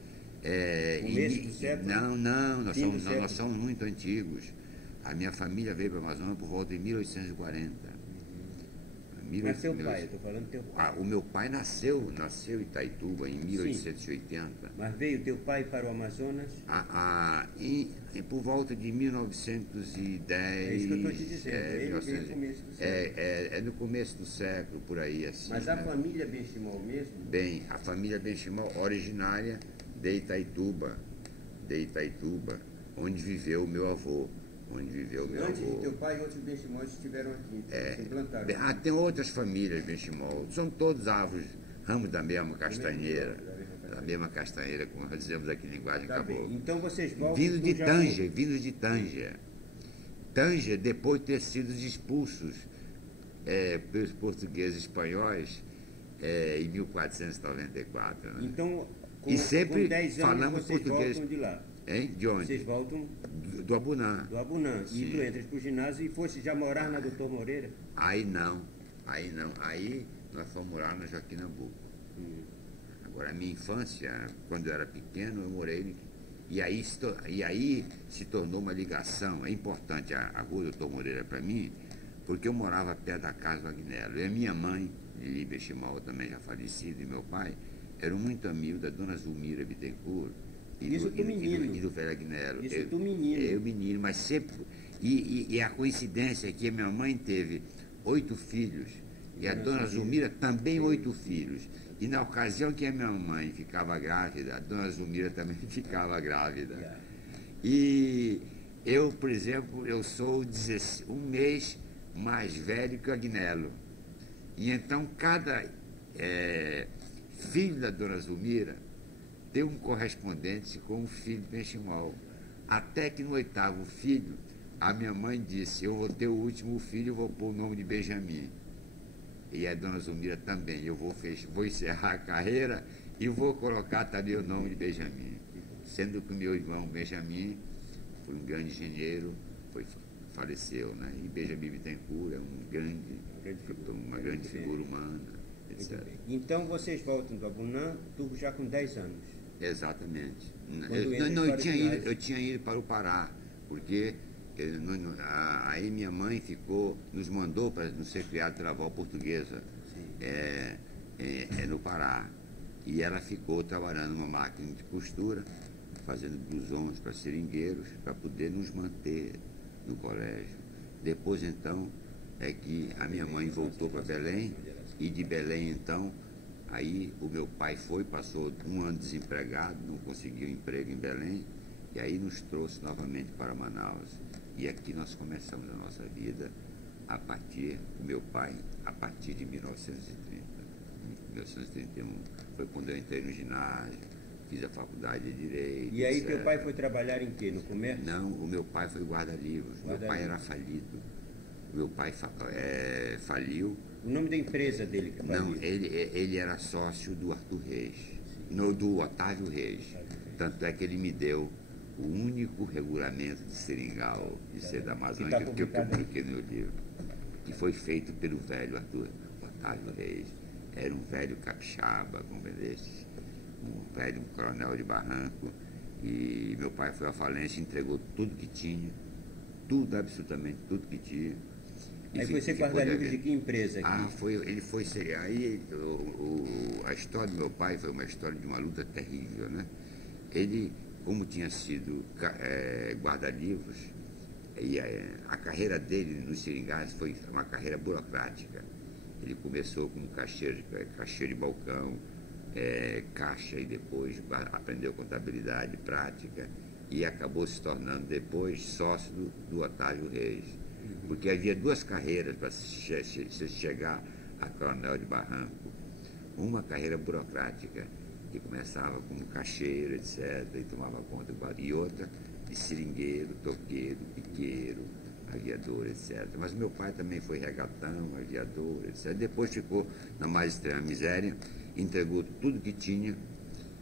começo do século? Não, nós somos muito antigos. A minha família veio para o Amazonas por volta de 1840. Mas seu pai, eu estou falando teu pai. O meu pai nasceu em Itaituba em 1880. Sim. Mas veio teu pai para o Amazonas? E por volta de 1910. É isso que eu estou te dizendo. Ele veio no começo do século. No começo do século, por aí assim. Mas a família Benchimol mesmo? Bem, a família Benchimol, originária de Itaituba, onde viveu o meu avô. Antes de teu pai, outros Benchimols estiveram aqui, se implantaram. Tem outras famílias Benchimol, são todos árvores, ramos da mesma castanheira, como nós dizemos aqui em linguagem cabocla. Então vocês voltam... Vindos de Tânger. Tânger, depois de ter sido expulsos pelos portugueses e espanhóis em 1494. Né? Então, e sempre com 10 anos falamos vocês português. voltam de lá? Hein? De onde? Vocês voltam... Do Abunã. Do Abunã. E tu entras para o ginásio e fosse já morar na Doutor Moreira? Aí não. Aí nós fomos morar na Joaquim Nabuco. Agora, a minha infância, quando eu era pequeno, eu morei. E aí se tornou uma ligação. É importante a Rua Doutor Moreira para mim, porque eu morava perto da casa do Agnello. E a minha mãe, Líbia Chimal, também já falecida, e meu pai, eram muito amigos da dona Zulmira Bittencourt e do velho Agnello. Isso do menino. Eu menino, mas sempre. E a coincidência é que a minha mãe teve 8 filhos e a dona Zulmira também 8 filhos. E na ocasião que a minha mãe ficava grávida, a dona Zulmira também ficava grávida. E eu, por exemplo, eu sou um mês mais velho que o Agnello. E então cada filho da dona Zulmira tem um correspondente com o filho de Benchimol. Até que no 8º filho, a minha mãe disse: eu vou ter o último filho, eu vou pôr o nome de Benjamin. E a dona Zulmira também, eu vou encerrar a carreira e vou colocar também o nome de Benjamin. Sendo que o meu irmão Benjamin foi um grande engenheiro, faleceu, né? E Benjamin Bittencourt é uma grande figura humana, etc. Então vocês voltam do Abunã, tu já com 10 anos. Exatamente. Eu tinha ido para o Pará, porque aí minha mãe nos mandou para não ser criado pela avó portuguesa no Pará. E ela ficou trabalhando numa máquina de costura, fazendo blusões para seringueiros, para poder nos manter no colégio. Depois, então, é que a minha mãe voltou para Belém, e de Belém, então, aí o meu pai passou um ano desempregado, não conseguiu emprego em Belém, e aí nos trouxe novamente para Manaus. E aqui nós começamos a nossa vida o meu pai, a partir de 1930. 1931 foi quando eu entrei no ginásio, fiz a faculdade de Direito. E aí teu pai foi trabalhar em quê? No comércio? Não, o meu pai foi guarda-livros. Meu pai era falido. Meu pai faliu. O nome da empresa dele que faliu? Não, ele era sócio do Arthur Reis, do Otávio Reis. Tanto é que ele me deu o único regulamento de seringal de ser da Amazônia que eu publiquei no meu livro, que foi feito pelo velho Otávio Reis. Era um velho capixaba, como esses, um coronel de barranco, e meu pai foi à falência, entregou tudo que tinha, absolutamente tudo que tinha. Aí foi ser guarda-livros de que empresa aqui? A história do meu pai foi uma história de uma luta terrível, né? Ele, como tinha sido guarda-livros, e a carreira dele nos seringais foi uma carreira burocrática. Ele começou como caixeiro de balcão, caixa, e depois aprendeu contabilidade prática e acabou se tornando depois sócio do Otávio Reis. Porque havia 2 carreiras para se chegar a coronel de barranco. Uma carreira burocrática, que começava como caixeiro, etc., e tomava conta do barco, e outra de seringueiro, toqueiro, piqueiro, aviador, etc. Mas meu pai também foi regatão, aviador, etc. Depois ficou na mais extrema miséria, entregou tudo que tinha,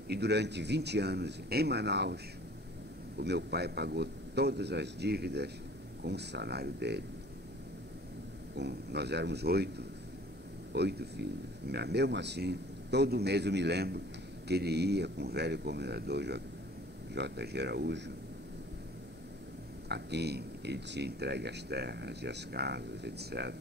e durante 20 anos, em Manaus, o meu pai pagou todas as dívidas com o salário dele. Nós éramos 8 filhos. Mas mesmo assim, todo mês eu me lembro que ele ia com o velho comendador J.G. Araújo, a quem ele tinha entregue as terras e as casas, etc.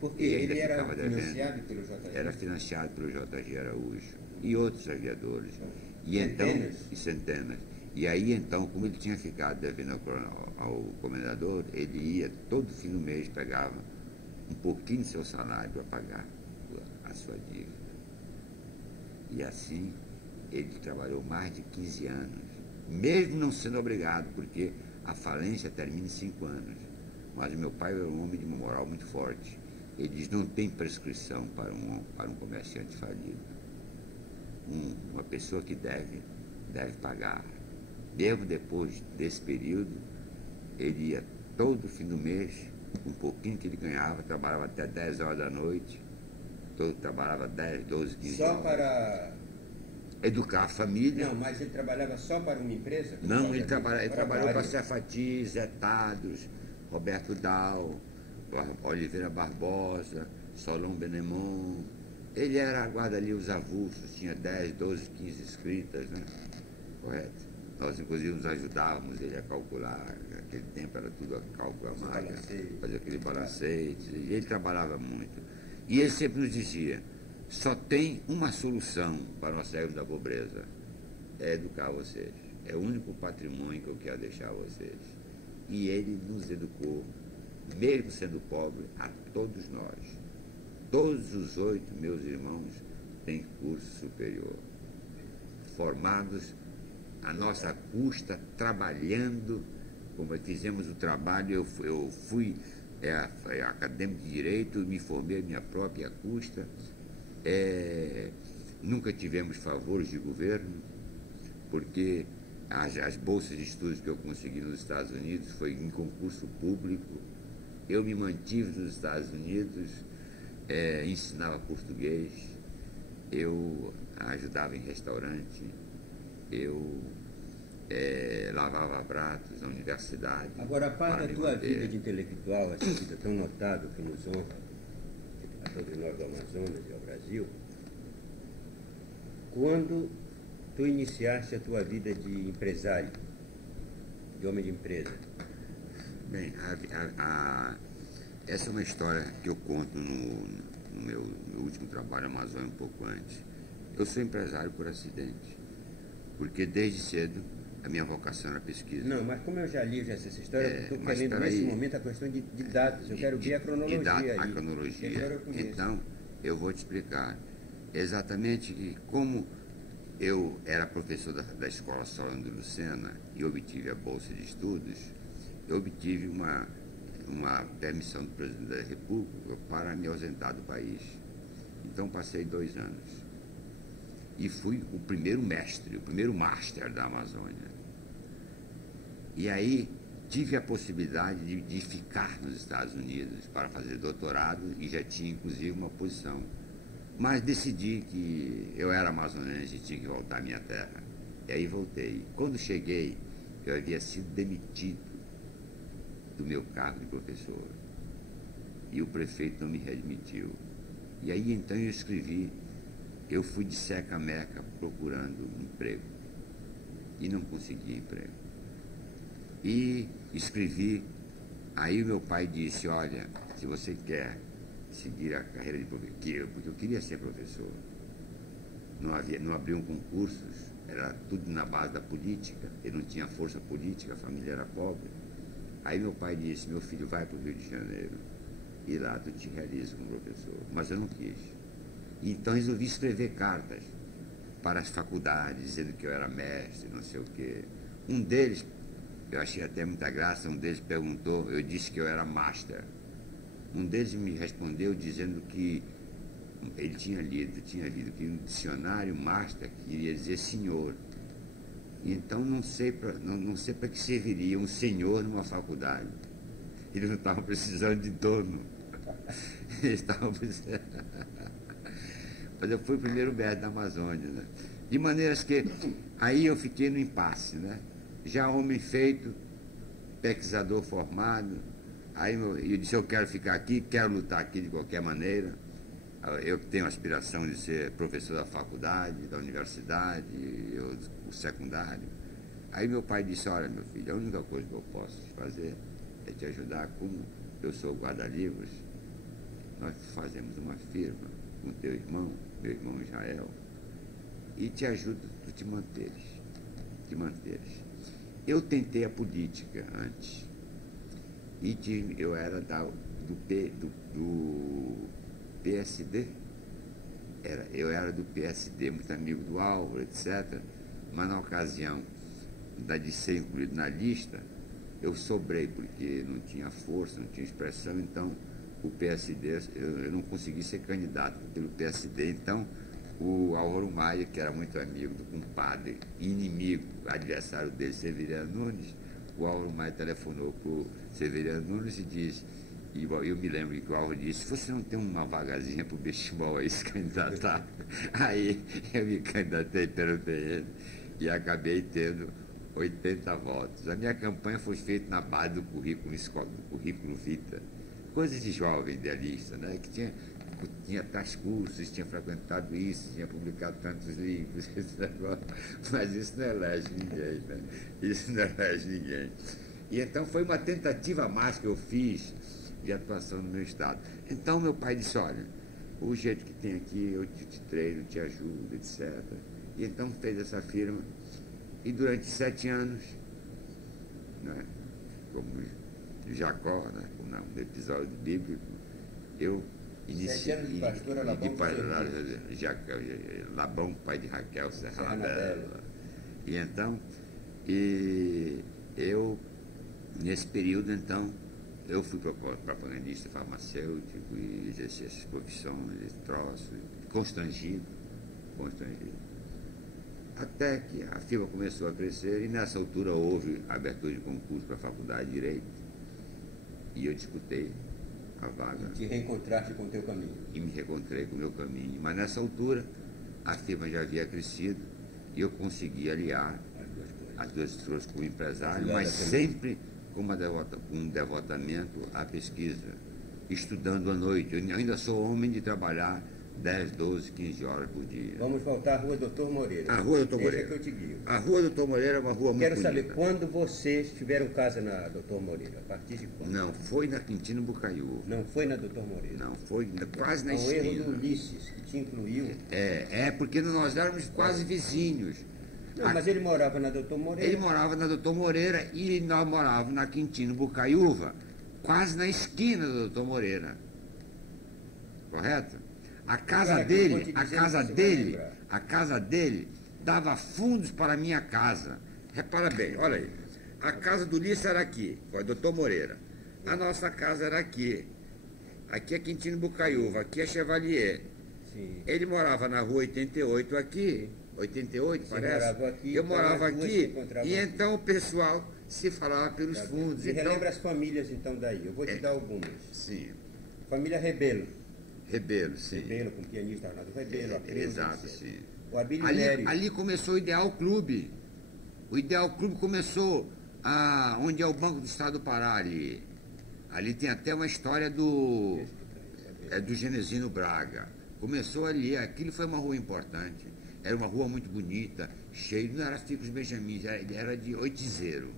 Porque ele era financiado pelo J.G. Era financiado pelo J.G. Araújo e outros aviadores. E centenas. E aí, então, como ele tinha ficado devendo ao comendador, ele ia todo fim do mês, pegava um pouquinho do seu salário para pagar a sua dívida. E assim, ele trabalhou mais de 15 anos, mesmo não sendo obrigado, porque a falência termina em 5 anos. Mas meu pai era um homem de uma moral muito forte. Ele diz: não tem prescrição para um comerciante falido. Uma pessoa que deve pagar. Mesmo depois desse período, ele ia todo fim do mês, um pouquinho que ele ganhava, trabalhava até 10 horas da noite, trabalhava 10, 12, 15 horas. Só para educar a família. Não, mas ele trabalhava só para uma empresa? Não, ele trabalhou para Cefati, Zé Tados, Roberto Dal, Oliveira Barbosa, Solon Benemon, Ele era guarda-livros avulsos, tinha 10, 12, 15 escritas, né? Correto? Nós, inclusive, nos ajudávamos ele a calcular. Naquele tempo era tudo a cálculo à máquina, fazer aquele balancete. E ele trabalhava muito. E ele sempre nos dizia, só tem uma solução para nós sairmos da pobreza, é educar vocês. É o único patrimônio que eu quero deixar a vocês. E ele nos educou, mesmo sendo pobre, a todos nós. Todos os 8 meus irmãos têm curso superior, formados à nossa custa, trabalhando, como fizemos o trabalho. Eu fui acadêmico de Direito, me formei à minha própria custa. Nunca tivemos favores de governo, porque as bolsas de estudos que eu consegui nos Estados Unidos foi em concurso público. Eu me mantive nos Estados Unidos, ensinava português, eu ajudava em restaurante, eu lavava pratos na universidade. Agora, a parte da tua vida de intelectual, essa vida tão notável que nos honra a todos nós do Amazonas e ao Brasil, quando tu iniciaste a tua vida de empresário, de homem de empresa? Bem, essa é uma história que eu conto no meu último trabalho Amazônia, um pouco antes. Eu sou empresário por acidente, porque desde cedo a minha vocação era pesquisa. Não, mas como eu já li essa história, eu estou querendo nesse momento a questão de datas. Eu quero ver a cronologia aí. A cronologia. Então, eu vou te explicar exatamente como eu era professor da Escola Solano de Lucena e obtive a Bolsa de Estudos. Eu obtive uma permissão do presidente da República para me ausentar do país. Então, passei 2 anos. E fui o primeiro mestre, o primeiro master da Amazônia. E aí tive a possibilidade de ficar nos Estados Unidos para fazer doutorado e já tinha inclusive uma posição. Mas decidi que eu era amazonense e tinha que voltar à minha terra. E aí voltei. Quando cheguei, eu havia sido demitido do meu cargo de professor. E o prefeito não me readmitiu. E aí então eu escrevi. Eu fui de seca a meca procurando emprego e não consegui emprego. E escrevi, aí o meu pai disse, olha, se você quer seguir a carreira de professor, porque eu queria ser professor, não abriam concursos, era tudo na base da política, eu não tinha força política, a família era pobre. Aí meu pai disse, meu filho, vai para o Rio de Janeiro e lá tu te realiza como professor. Mas eu não quis. Então resolvi escrever cartas para as faculdades, dizendo que eu era mestre, não sei o quê. Um deles, eu achei até muita graça, um deles perguntou, eu disse que eu era master. Um deles me respondeu dizendo que ele tinha lido que no dicionário master queria dizer senhor. Então não sei para que serviria um senhor numa faculdade. Eles não estavam precisando de dono. Eles estavam precisando... Mas eu fui o primeiro mestre da Amazônia, né? De maneiras que aí eu fiquei no impasse, né? Já homem feito, pesquisador formado, aí eu disse, eu quero ficar aqui, quero lutar aqui de qualquer maneira. Eu tenho a aspiração de ser professor da faculdade, da universidade, o secundário. Aí meu pai disse, olha meu filho, a única coisa que eu posso fazer é te ajudar, como eu sou guarda-livros, nós fazemos uma firma com teu irmão, meu irmão Israel, e te ajudo a te manteres. Eu tentei a política antes, e eu era do PSD, eu era do PSD, muito amigo do Álvaro, etc. Mas na ocasião de ser incluído na lista, eu sobrei, porque não tinha força, não tinha expressão, então o PSD, eu não consegui ser candidato pelo PSD, então o Álvaro Maia, que era muito amigo do compadre, inimigo, adversário dele, Severiano Nunes, o Álvaro Maia telefonou para o Severiano Nunes e disse, e eu me lembro que o Álvaro disse, você não tem uma vagazinha para o bestimbol aí se candidatar? Aí eu me candidatei pelo PN e acabei tendo 80 votos. A minha campanha foi feita na base do currículo vitae, coisas de jovem idealista, né? Que tinha tinha tais cursos, tinha frequentado isso, tinha publicado tantos livros, esse negócio, mas isso não elege ninguém, né? Isso não elege ninguém. E então foi uma tentativa mais que eu fiz de atuação no meu estado. Então meu pai disse, olha, o jeito que tem aqui, eu te treino, te ajudo, etc. E então fez essa firma, e durante 7 anos, né, como Jacó, né, como no episódio bíblico, eu iniciei. 7 anos de pastora Labão, pai de Raquel, Serra Bela. Bela. E então, eu, nesse período, então, eu fui propagandista farmacêutico e exerci essas profissões, esse troço, constrangido. Até que a firma começou a crescer e nessa altura houve abertura de concurso para a Faculdade de Direito e eu disputei a vaga. E te reencontraste com o teu caminho. E me reencontrei com o meu caminho. Mas nessa altura a firma já havia crescido e eu consegui aliar as duas coisas como empresário, mas sempre com um devotamento à pesquisa, estudando à noite. Eu ainda sou homem de trabalhar 10, 12, 15 horas por dia. Vamos voltar à Rua Doutor Moreira. A Rua Doutor Moreira. Deixa que eu te guio. A Rua Doutor Moreira é uma rua muito Quero bonita. saber, quando vocês tiveram casa na Doutor Moreira? A partir de quando? Não, foi na Quintino Bocaiúva. Não foi na Doutor Moreira? Não, foi quase na O esquina. erro do Ulisses, que te incluiu. Porque nós éramos quase vizinhos. Não, mas ele morava na Doutor Moreira. Ele morava na Doutor Moreira e nós morávamos na Quintino Bocaiúva, quase na esquina da Doutor Moreira. Correto? A casa dele dava fundos para a minha casa. Repara bem, olha aí. A casa do Ulisses era aqui, com a Doutor Moreira. A nossa casa era aqui. Aqui é Quintino Bocaiúva, aqui é Chevalier. Sim. Ele morava na rua 88 aqui. 88, Você parece? morava aqui, eu morava então, aqui e então o pessoal se falava pelos fundos. Você Então, relembra as famílias então daí? Eu vou te dar algumas. sim, Família Rebelo. Rebelo, sim. Rebelo, com o pianista Arnaldo Rebelo. Exato, etc. sim. O Abílio Nery. Ali começou o Ideal Clube. O Ideal Clube começou onde é o Banco do Estado do Pará ali. Ali tem até uma história do Genesino Braga. Começou ali, aquilo foi uma rua importante. Era uma rua muito bonita, cheia, não era Ficos Benjamins, era de Oitizeiro.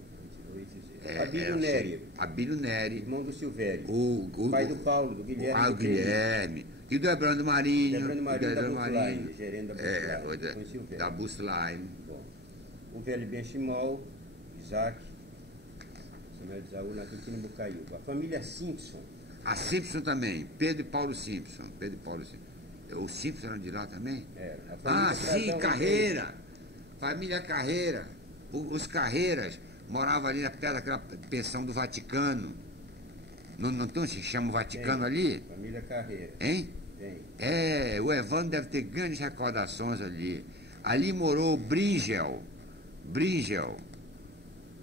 Abílio Nery. Abílio Nery. Irmão do Silvério. O pai do Paulo, do Guilherme. O Guilherme. E do Ebrando Marinho. Ebrando Marinho da Busline, gerente da Busline. Com Silvério. Da Busline. Bom. O velho Benchimol, Isaac, Samuel de Zaú, na Quintino Bocaiúva. A família Simpson. A Simpson também, Pedro e Paulo Simpson. O Simpson era de lá também? Era. Sim, Carreira. Família Carreira. Os Carreiras moravam ali perto daquela pensão do Vaticano. Não tem onde se chama o Vaticano ali? Família Carreira. Hein? Tem. O Evandro deve ter grandes recordações ali. Ali morou Bringel.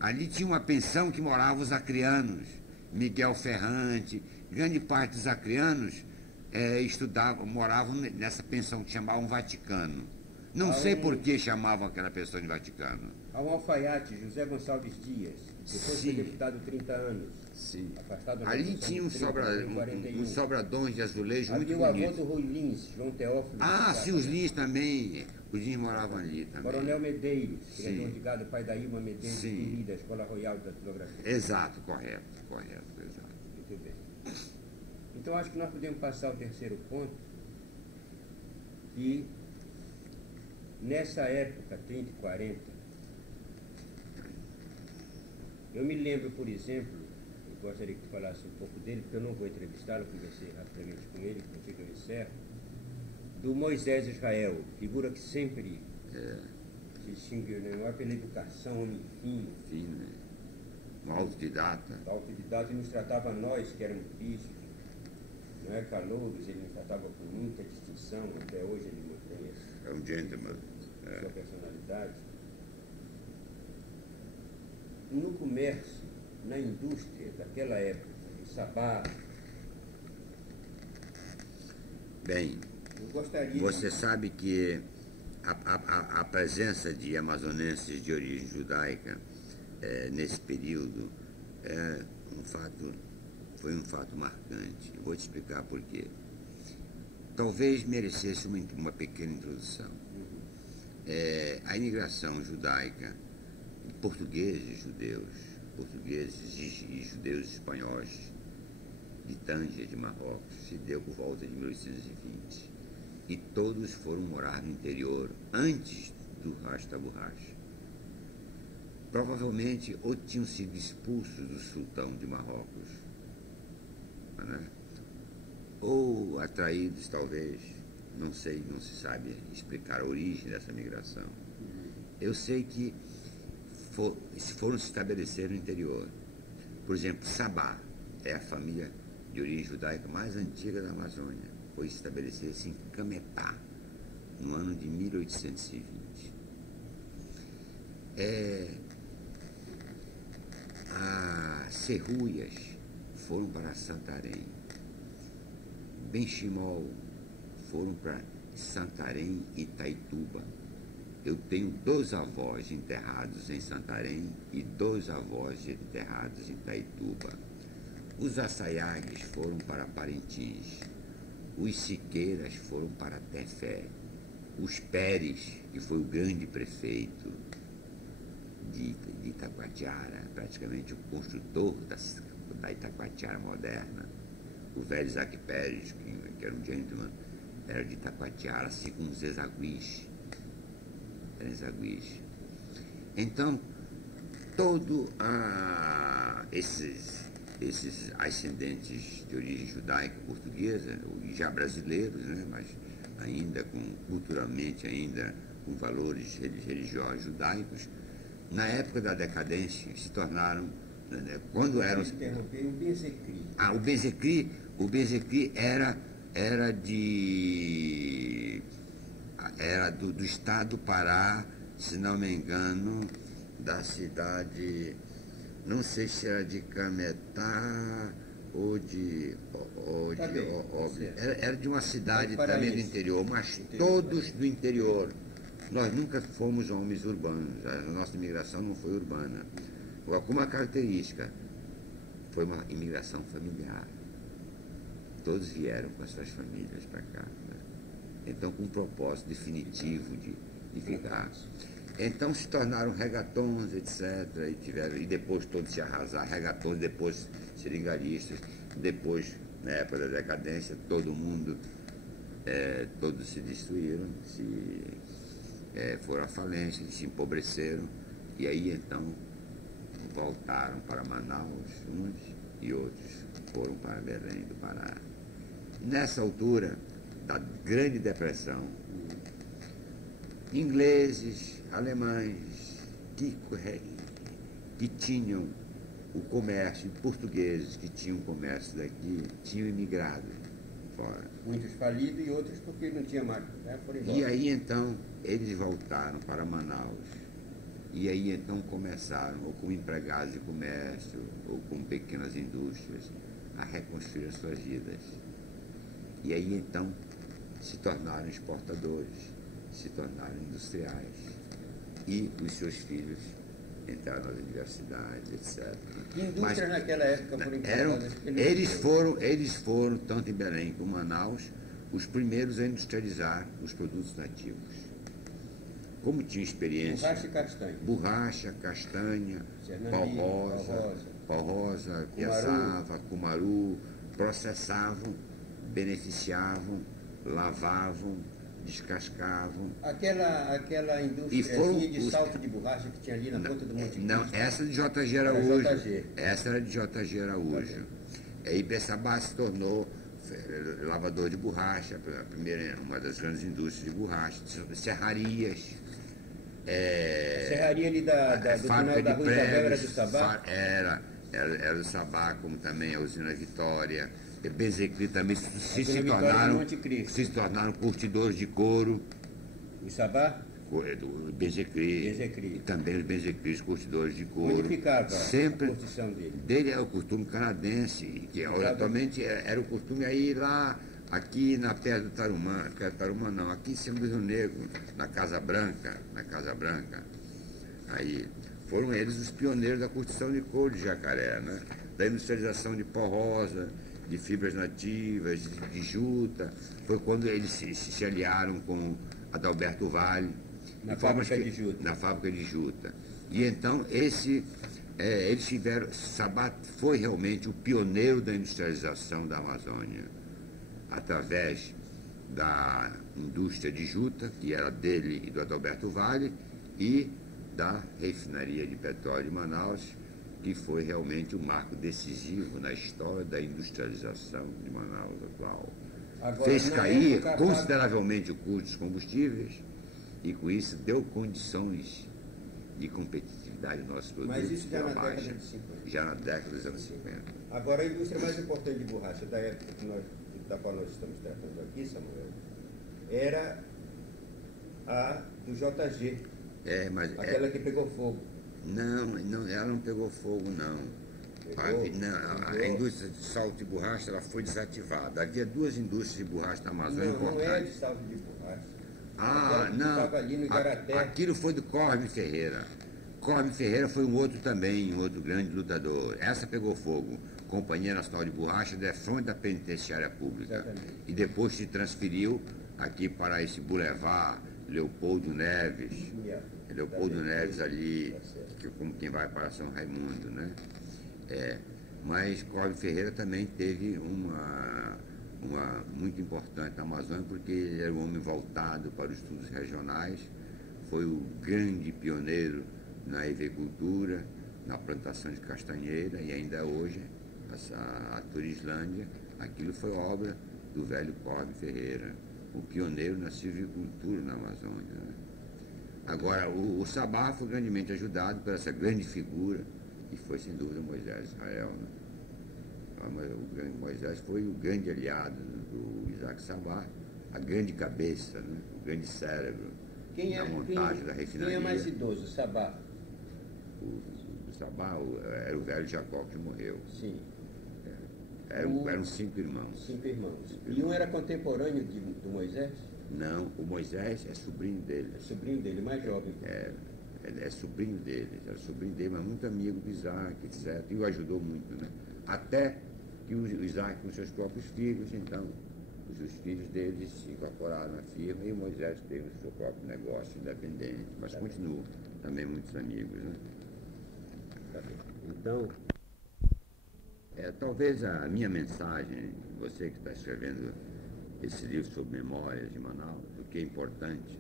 Ali tinha uma pensão que moravam os acrianos. Miguel Ferrante. Grande parte dos acrianos moravam nessa pensão que chamavam Vaticano. Não sei por que chamavam aquela pensão de Vaticano. Há um alfaiate, José Gonçalves Dias, depois foi deputado 30 anos. Sim. Afastado Ali tinha uns sobradões de azulejo muito bonitos. Havia o bonitos. avô do Rui Lins, João Teófilo. Sim, os Lins também. Os Lins moravam ali também. Coronel Medeiros, diretor de gado, pai da Ilma Medeiros, Sim. da Escola Royal de Datilografia. Exato, correto, exato. Muito bem. Então acho que nós podemos passar ao terceiro ponto. E nessa época, 30 e 40, eu me lembro, por exemplo, eu gostaria que tu falasse um pouco dele, porque eu não vou entrevistá-lo, conversei rapidamente com ele, com o que eu encerro, do Moisés Israel, figura que sempre se distinguiu, né? Pela educação, homem fino, né? Um autodidata. Autodidata, e nos tratava a nós, que éramos bispos, não é calouros, ele nos tratava com muita distinção, até hoje ele mantém essa. É um gentleman. Sua personalidade. No comércio, na indústria daquela época, em Sabá. Bem, você sabe que a presença de amazonenses de origem judaica nesse período foi um fato marcante. Eu vou te explicar por quê. talvez merecesse uma pequena introdução. A imigração judaica, portugueses e judeus espanhóis de Tânger, de Marrocos, se deu por volta de 1820. E todos foram morar no interior antes do Rasta Borracha. Provavelmente ou tinham sido expulsos do sultão de Marrocos, né? Ou atraídos, talvez, não sei, não se sabe explicar a origem dessa migração. Eu sei que foram se estabelecer no interior. Por exemplo, Sabá é a família de origem judaica mais antiga da Amazônia. Foi estabelecer-se em Cametá, no ano de 1820. As Serruias foram para Santarém. Benchimol foram para Santarém e Itaituba. Eu tenho 2 avós enterrados em Santarém e 2 avós enterrados em Itaituba. Os Assaiagues foram para Parintins. Os Siqueiras foram para Tefé. Os Pérez, que foi o grande prefeito de Itacoatiara, praticamente o construtor da Itacoatiara moderna, o velho Isaac Pérez, que era um gentleman, era de Itacoatiara, assim como os Zezaguis. Então, todos esses ascendentes de origem judaica portuguesa, e já brasileiros, né, mas ainda culturalmente ainda com valores religiosos judaicos, na época da decadência se tornaram, né, quando eram... Interromper o Bezecri. O Bezecri era do estado do Pará, se não me engano, da cidade, não sei se era de Cametá ou de era de uma cidade também do interior, mas todos do interior. Nós nunca fomos homens urbanos, a nossa imigração não foi urbana. Com uma característica, foi uma imigração familiar. Todos vieram com as suas famílias para cá, né? Então, com um propósito definitivo de ficar. Então se tornaram regatons, etc. E depois todos se arrasaram, regatons, depois seringaristas, depois, na época da decadência, todo mundo, todos se destruíram, foram à falência, se empobreceram, e aí então voltaram para Manaus, uns e outros foram para Belém do Pará. Nessa altura da Grande Depressão, ingleses, alemães, que tinham o comércio, portugueses que tinham o comércio daqui, tinham imigrado fora. Muitos falidos e outros porque não tinha mais. E aí então eles voltaram para Manaus. E aí então começaram, ou como empregados de comércio, ou com pequenas indústrias, a reconstruir as suas vidas. E aí então se tornaram exportadores, se tornaram industriais. E os seus filhos entraram nas universidades, etc. Que indústrias naquela época foram implantadas? Eles foram, tanto em Belém como em Manaus, os primeiros a industrializar os produtos nativos. Como tinha experiência... Borracha e castanha. Borracha, castanha, pau rosa, piaçava, cumaru, processavam, beneficiavam, lavavam, descascavam. Aquela indústria de salto de borracha que tinha ali na ponta do Monte Cristo. Não, essa de J.G. Araújo. Essa era de J.G. Araújo. E Ibessabá se tornou lavador de borracha, uma das grandes indústrias de borracha, serrarias. A serraria ali do final da Rua Isabel era do Sabá? Era do Sabá, como também a usina Vitória. Bezecri também se tornaram curtidores de couro. O Sabá? Do Bezecri. E também os Bezecris, curtidores de couro. Onde ficava sempre, a construção dele? Dele é o costume canadense, que atualmente era o costume aí lá, aqui na perto do Tarumã, aqui em cima do Rio Negro, na Casa Branca. Aí foram eles os pioneiros da construção de couro de Jacaré, né? Da industrialização de pó rosa, de fibras nativas, de juta. Foi quando eles se aliaram com Adalberto Vale. Na fábrica de juta. Na fábrica de juta. E então eles tiveram... Sabá foi realmente o pioneiro da industrialização da Amazônia, através da indústria de juta, que era dele e do Adalberto Vale, e da refinaria de petróleo de Manaus, que foi realmente um marco decisivo na história da industrialização de Manaus atual. Agora, Fez cair época, consideravelmente o custo dos combustíveis e, com isso, deu condições de competitividade do nosso produto. Mas isso já na baixa, década de 50. Já na década dos anos 50. Agora, a indústria mais importante de borracha da época da qual nós estamos tratando aqui, Samuel, era a do JG, aquela que pegou fogo. Não, ela não pegou fogo, não. A indústria de salto de borracha ela foi desativada. Havia duas indústrias de borracha na Amazônia importantes. Não é de salto de borracha. Não. Ali no Igaraté. Aquilo foi do Corme Ferreira. Corme Ferreira foi um outro também, um outro grande lutador. Essa pegou fogo. Companhia Nacional de Borracha, da fronte da penitenciária pública. Exatamente. E depois se transferiu aqui para esse Boulevard Leopoldo Neves. Leopoldo Neves ali, como quem vai para São Raimundo, né? Mas Corme Ferreira também teve uma muito importante na Amazônia, porque ele era um homem voltado para os estudos regionais, foi o grande pioneiro na avicultura, na plantação de castanheira, e ainda hoje, a Turislândia, aquilo foi obra do velho Corme Ferreira, o pioneiro na silvicultura na Amazônia, né? Agora, o Sabá foi grandemente ajudado por essa grande figura, que foi, sem dúvida, Moisés Israel, né? O Moisés foi o grande aliado do Isaac Sabá, a grande cabeça, né? O grande cérebro da montagem da refinaria. Quem é mais idoso, o Sabá? O Sabá era o velho Jacó que morreu. Sim. Eram 5 irmãos. 5 irmãos. E um era contemporâneo do Moisés? Não, o Moisés é sobrinho dele. É sobrinho dele, mais jovem. É sobrinho dele, era sobrinho dele, mas muito amigo do Isaac, etc. E o ajudou muito, né? Até que o Isaac, com seus próprios filhos, então, os filhos deles se incorporaram à firma e o Moisés teve o seu próprio negócio independente, mas continuam também muitos amigos, né? Então, talvez a minha mensagem, você que está escrevendo esse livro sobre memórias de Manaus, o que é importante,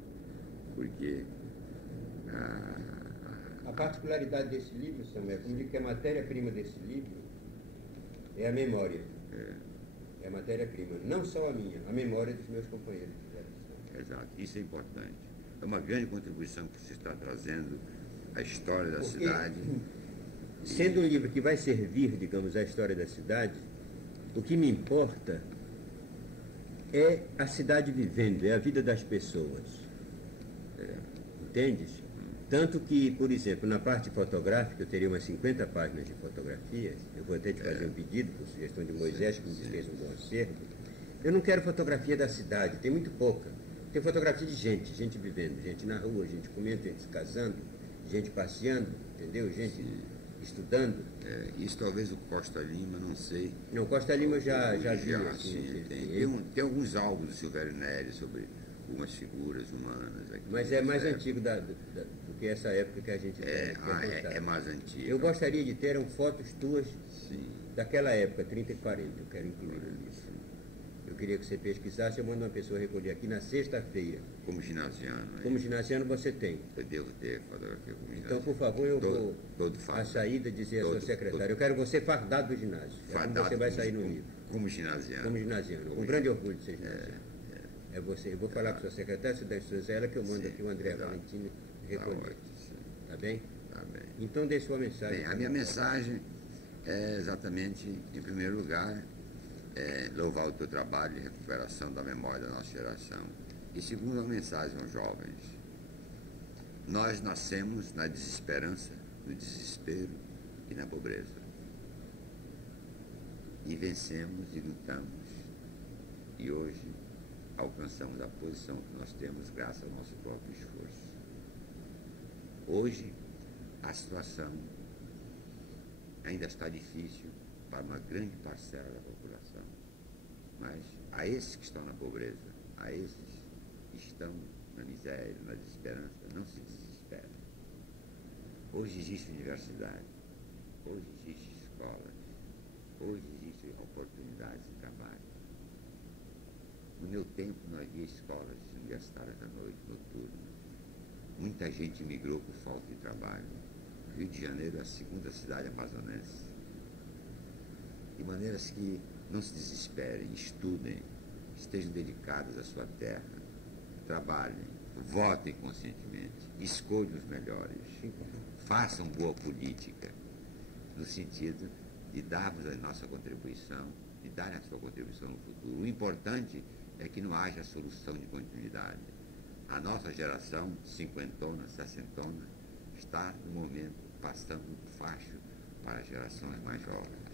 porque a particularidade desse livro, Samuel, como digo que a matéria-prima desse livro é a memória. É a matéria-prima, não só a minha, a memória dos meus companheiros de geração. Exato, isso é importante. É uma grande contribuição que você está trazendo à história da cidade. Sendo um livro que vai servir, digamos, à história da cidade, o que me importa é a cidade vivendo, é a vida das pessoas. Entendes? Tanto que, por exemplo, na parte fotográfica, eu teria umas 50 páginas de fotografias. Eu vou até te fazer um pedido, por sugestão de Moisés, que me diz que fez um bom acervo. Eu não quero fotografia da cidade, tem muito pouca. Tem fotografia de gente vivendo, gente na rua, gente comendo, gente se casando, gente passeando, entendeu? Gente estudando. Isso talvez o Costa Lima, não sei. Não, Costa Lima já vi. Assim, tem alguns álbuns do Silvério Neri sobre algumas figuras humanas. Aqui, mas é mais antigo do que essa época que a gente tem. É mais antigo. Eu gostaria de ter fotos tuas daquela época, 30 e 40, eu quero incluir nisso. Eu queria que você pesquisasse, eu mando uma pessoa recolher aqui na sexta-feira. Como ginasiano. Como ginasiano você tem. Eu devo ter fotografia como ginasiano. Então, por favor, eu vou à saída dizer à sua secretária, eu quero você fardado do ginásio. Fardado, você vai sair no livro. Como ginasiano. Como ginasiano, com grande orgulho de ser ginasiano. É você. Eu vou falar com a sua secretária, se dá instruções a ela, que eu mando aqui o André Valentini recolher. Tá bem? Tá bem. Então, dê sua mensagem. Bem, a minha mensagem é exatamente, em primeiro lugar, louvar o teu trabalho de recuperação da memória da nossa geração. E segundo, a mensagem aos jovens. Nós nascemos na desesperança, no desespero e na pobreza. E vencemos e lutamos. E hoje alcançamos a posição que nós temos graças ao nosso próprio esforço. Hoje, a situação ainda está difícil, para uma grande parcela da população. Mas a esses que estão na pobreza, a esses que estão na miséria, na desesperança, não se desesperem. Hoje existe universidade, hoje existe escolas, hoje existem oportunidades de trabalho. No meu tempo não havia escolas universitárias à noite, noturnas. Muita gente migrou por falta de trabalho. Rio de Janeiro é a segunda cidade amazonense. De maneiras que não se desesperem, estudem, estejam dedicados à sua terra, trabalhem, votem conscientemente, escolham os melhores, façam boa política, no sentido de darmos a nossa contribuição, de darem a sua contribuição no futuro. O importante é que não haja solução de continuidade. A nossa geração, cinquentona, sessentona, está, no momento, passando um facho para as gerações mais jovens.